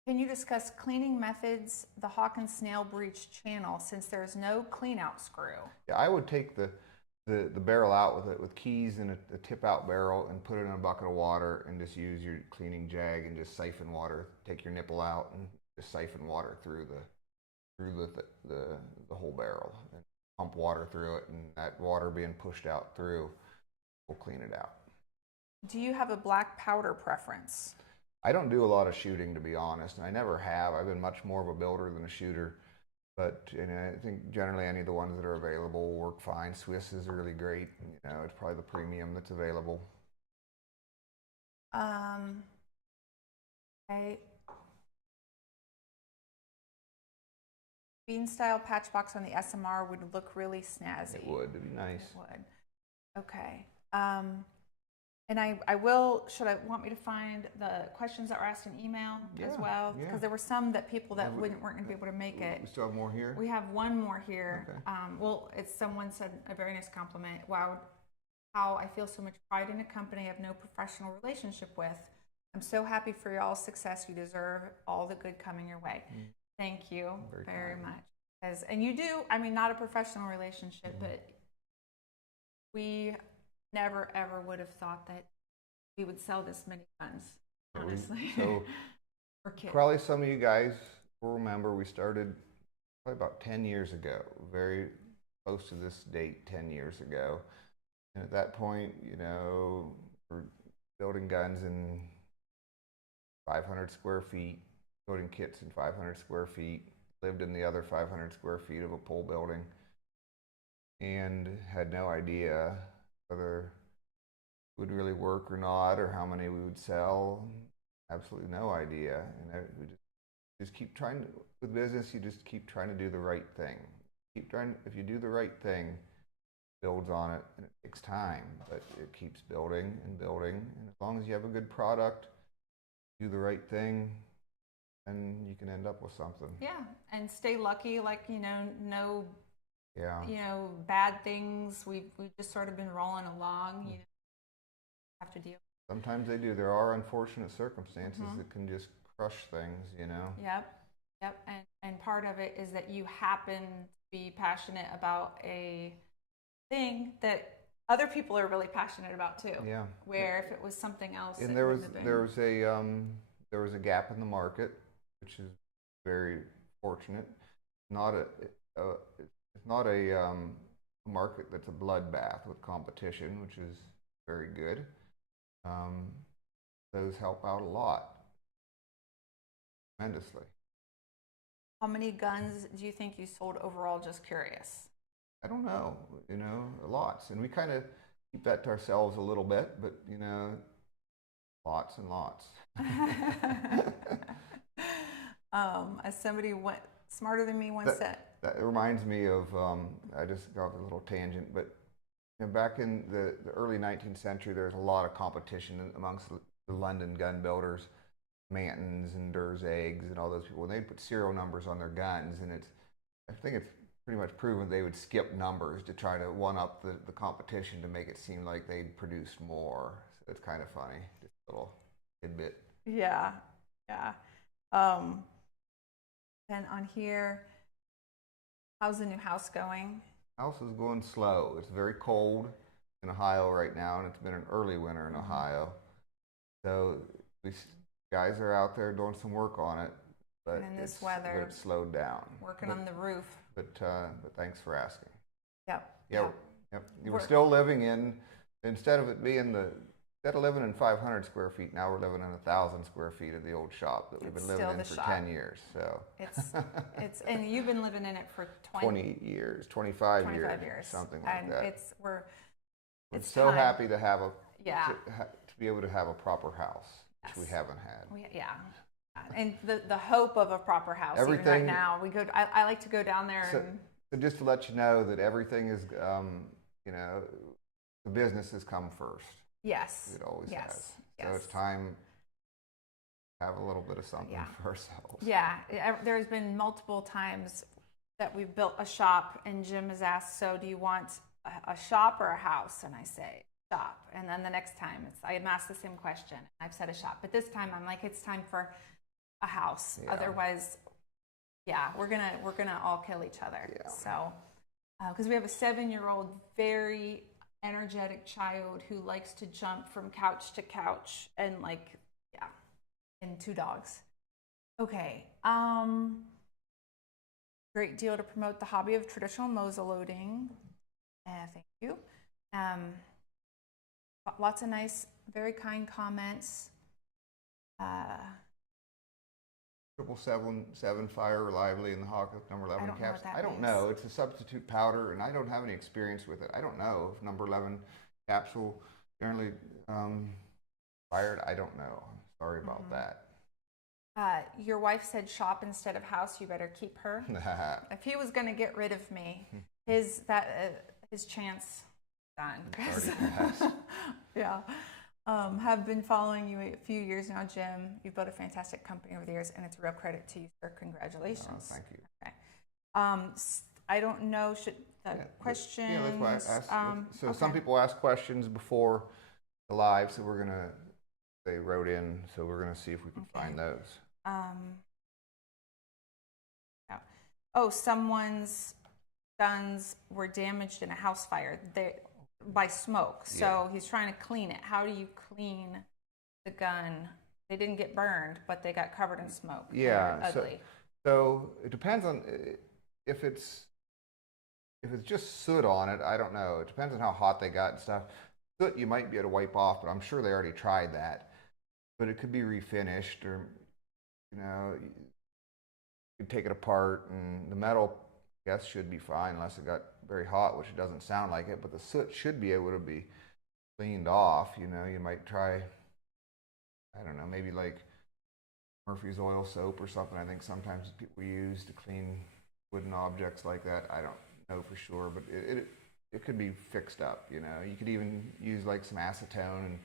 Can you discuss cleaning methods, the Hawken snail breech channel, since there is no clean out screw? Yeah, I would take the barrel out with keys and a tip out barrel and put it in a bucket of water and just use your cleaning jag and just siphon water. Take your nipple out and just siphon water through the whole barrel and pump water through it, and that water being pushed out through will clean it out. Do you have a black powder preference? I don't do a lot of shooting, to be honest, and I never have. I've been much more of a builder than a shooter. But I think generally any of the ones that are available work fine. Swiss is really great. It's probably the premium that's available. Okay. Bean style patch box on the SMR would look really snazzy. It would. It'd be nice. It would. Okay. And I will, should I want me to find the questions that were asked in email as well? Yeah. Because there were some that people that weren't going to be able to make it. We still have more here? We have one more here. Okay. Someone said a very nice compliment. Wow, how I feel so much pride in a company I have no professional relationship with. I'm so happy for y'all's success. You deserve all the good coming your way. Thank you very much. And you do, not a professional relationship, but we never ever would have thought that we would sell this many guns, honestly. So or kids. Probably some of you guys will remember we started probably about 10 years ago, very close to this date, 10 years ago. And at that point, we're building guns in 500 square feet, building kits in 500 square feet, lived in the other 500 square feet of a pole building, and had no idea whether it would really work or not, or how many we would sell. Absolutely no idea. And we just keep trying to, with business, you just keep trying to do the right thing. If you do the right thing, builds on it, and it takes time, but it keeps building and building. And as long as you have a good product, do the right thing, and you can end up with something. Yeah, and stay lucky. Like, you know, no, Yeah. you know, bad things. We've just sort of been rolling along. You know, have to deal. Sometimes they do. There are unfortunate circumstances that can just crush things, you know. Yep, yep. And part of it is that you happen to be passionate about a thing that other people are really passionate about too. Yeah. Where if it was something else, And it there wouldn't was have been. there was a gap in the market, which is very fortunate. Not a it's not a market that's a bloodbath with competition, which is very good. Those help out a lot, tremendously. How many guns do you think you sold overall? Just curious. I don't know, you know, lots, and we kind of keep that to ourselves a little bit, but you know, lots and lots. As somebody smarter than me once said. That reminds me of, I just got a little tangent, but you know, back in the early 19th century, there was a lot of competition amongst the London gun builders, Mantons and Dur's Eggs and all those people. And they'd put serial numbers on their guns, and I think it's pretty much proven they would skip numbers to try to one-up the competition to make it seem like they'd produced more. So it's kind of funny, just a little tidbit. Yeah, yeah. Then on here, how's the new house going? House is going slow. It's very cold in Ohio right now, and it's been an early winter in Ohio. So these guys are out there doing some work on it, but And in this weather, but it's slowed down. Working on the roof. But thanks for asking. Yep. Yeah. Yep. We're still living instead of living in 500 square feet, now we're living in 1,000 square feet of the old shop that we've been living in for 10 years. So it's and you've been living in it for 20 years, 25 years, something like and that. We're so time. happy to have to be able to have a proper house, which we haven't had. And the hope of a proper house. Even right now, I like to go down there. So just to let you know that everything is, you know, the business has come first. Yes. It always has. Yes. So it's time to have a little bit of something for ourselves. Yeah. There's been multiple times that we've built a shop, and Jim has asked, so do you want a shop or a house? And I say, shop. And then the next time, I'm asked the same question. I've said a shop. But this time, I'm like, it's time for a house. Yeah. Otherwise, we're gonna all kill each other. Yeah. So, because we have a 7-year-old, very energetic child who likes to jump from couch to couch, and and 2 dogs. Okay. Great deal to promote the hobby of traditional muzzleloading. Thank you. Lots of nice, very kind comments. 777 fire reliably in the Hawk with number 11 caps. I don't know. It's a substitute powder, and I don't have any experience with it. I don't know if number 11 capsule generally fired. I don't know. I'm sorry about that. Your wife said shop instead of house. You better keep her. If he was going to get rid of me, his chance done. Yeah. Have been following you a few years now, Jim. You've built a fantastic company over the years, and it's a real credit to you, sir. Congratulations. Oh, thank you. Okay. I don't know. Questions? Yeah, that's why I asked. Some people ask questions before the live, so they wrote in, so we're gonna see if we can find those. Someone's guns were damaged in a house fire by smoke. So he's trying to clean it. How do you clean the gun? They didn't get burned, but they got covered in smoke. Yeah, ugly. So it depends on if it's just soot on it. I don't know. It depends on how hot they got and stuff. Soot you might be able to wipe off, but I'm sure they already tried that. But it could be refinished, or you could take it apart, and the metal, I guess, should be fine unless it got very hot, which it doesn't sound like it. But the soot should be able to be cleaned off. You might try, I don't know, maybe like Murphy's oil soap or something. I think sometimes people use to clean wooden objects like that. I don't know for sure, but it could be fixed up. You know, you could even use like some acetone and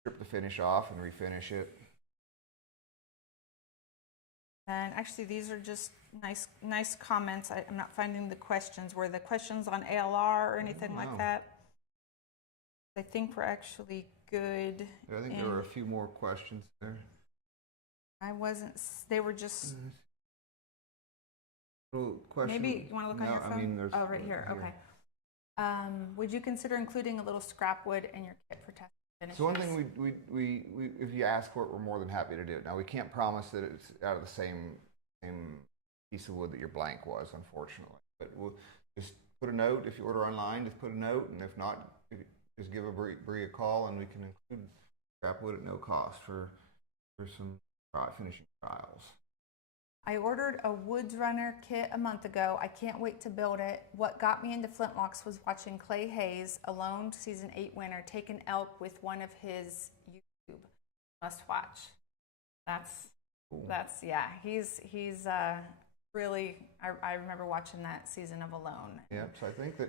strip the finish off and refinish it. And actually, these are just nice comments. I'm not finding the questions. Were the questions on ALR or anything like that? I think we're actually good. I think there were a few more questions there. I wasn't. They were just. Little question. Maybe you want to look on your phone? I mean, there's, oh, right here. Okay. Would you consider including a little scrap wood in your kit for testing finishes? So one thing we if you ask for it, we're more than happy to do it. Now we can't promise that it's out of the same piece of wood that your blank was, unfortunately. But we'll just put a note if you order online. Just put a note, and if not, just give Bree a call, and we can include scrap wood at no cost for some finishing trials. I ordered a Woods Runner kit a month ago. I can't wait to build it. What got me into flintlocks was watching Clay Hayes, Alone season 8 winner, take an elk with one of his YouTube. Must watch. That's yeah. He's really. I remember watching that season of Alone. Yeah. So I think that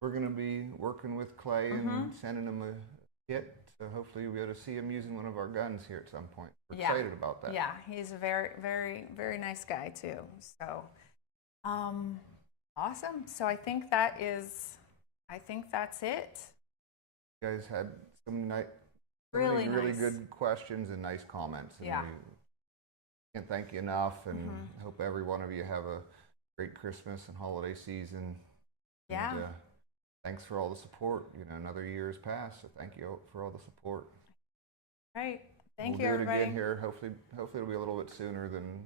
we're going to be working with Clay and sending him a kit. So hopefully we'll be able to see him using one of our guns here at some point. We're excited about that. Yeah, he's a very, very, very nice guy too. So, awesome. So I think that's it. You guys had some really good questions and nice comments. And we can't thank you enough, and hope every one of you have a great Christmas and holiday season. Yeah. And, thanks for all the support. You know, another year has passed, so thank you for all the support. Right. Thank you, everybody. We'll do it again here. Hopefully it'll be a little bit sooner than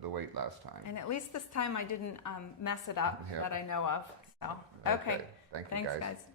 the wait last time. And at least this time I didn't mess it up that I know of. So, okay. Thank you, guys.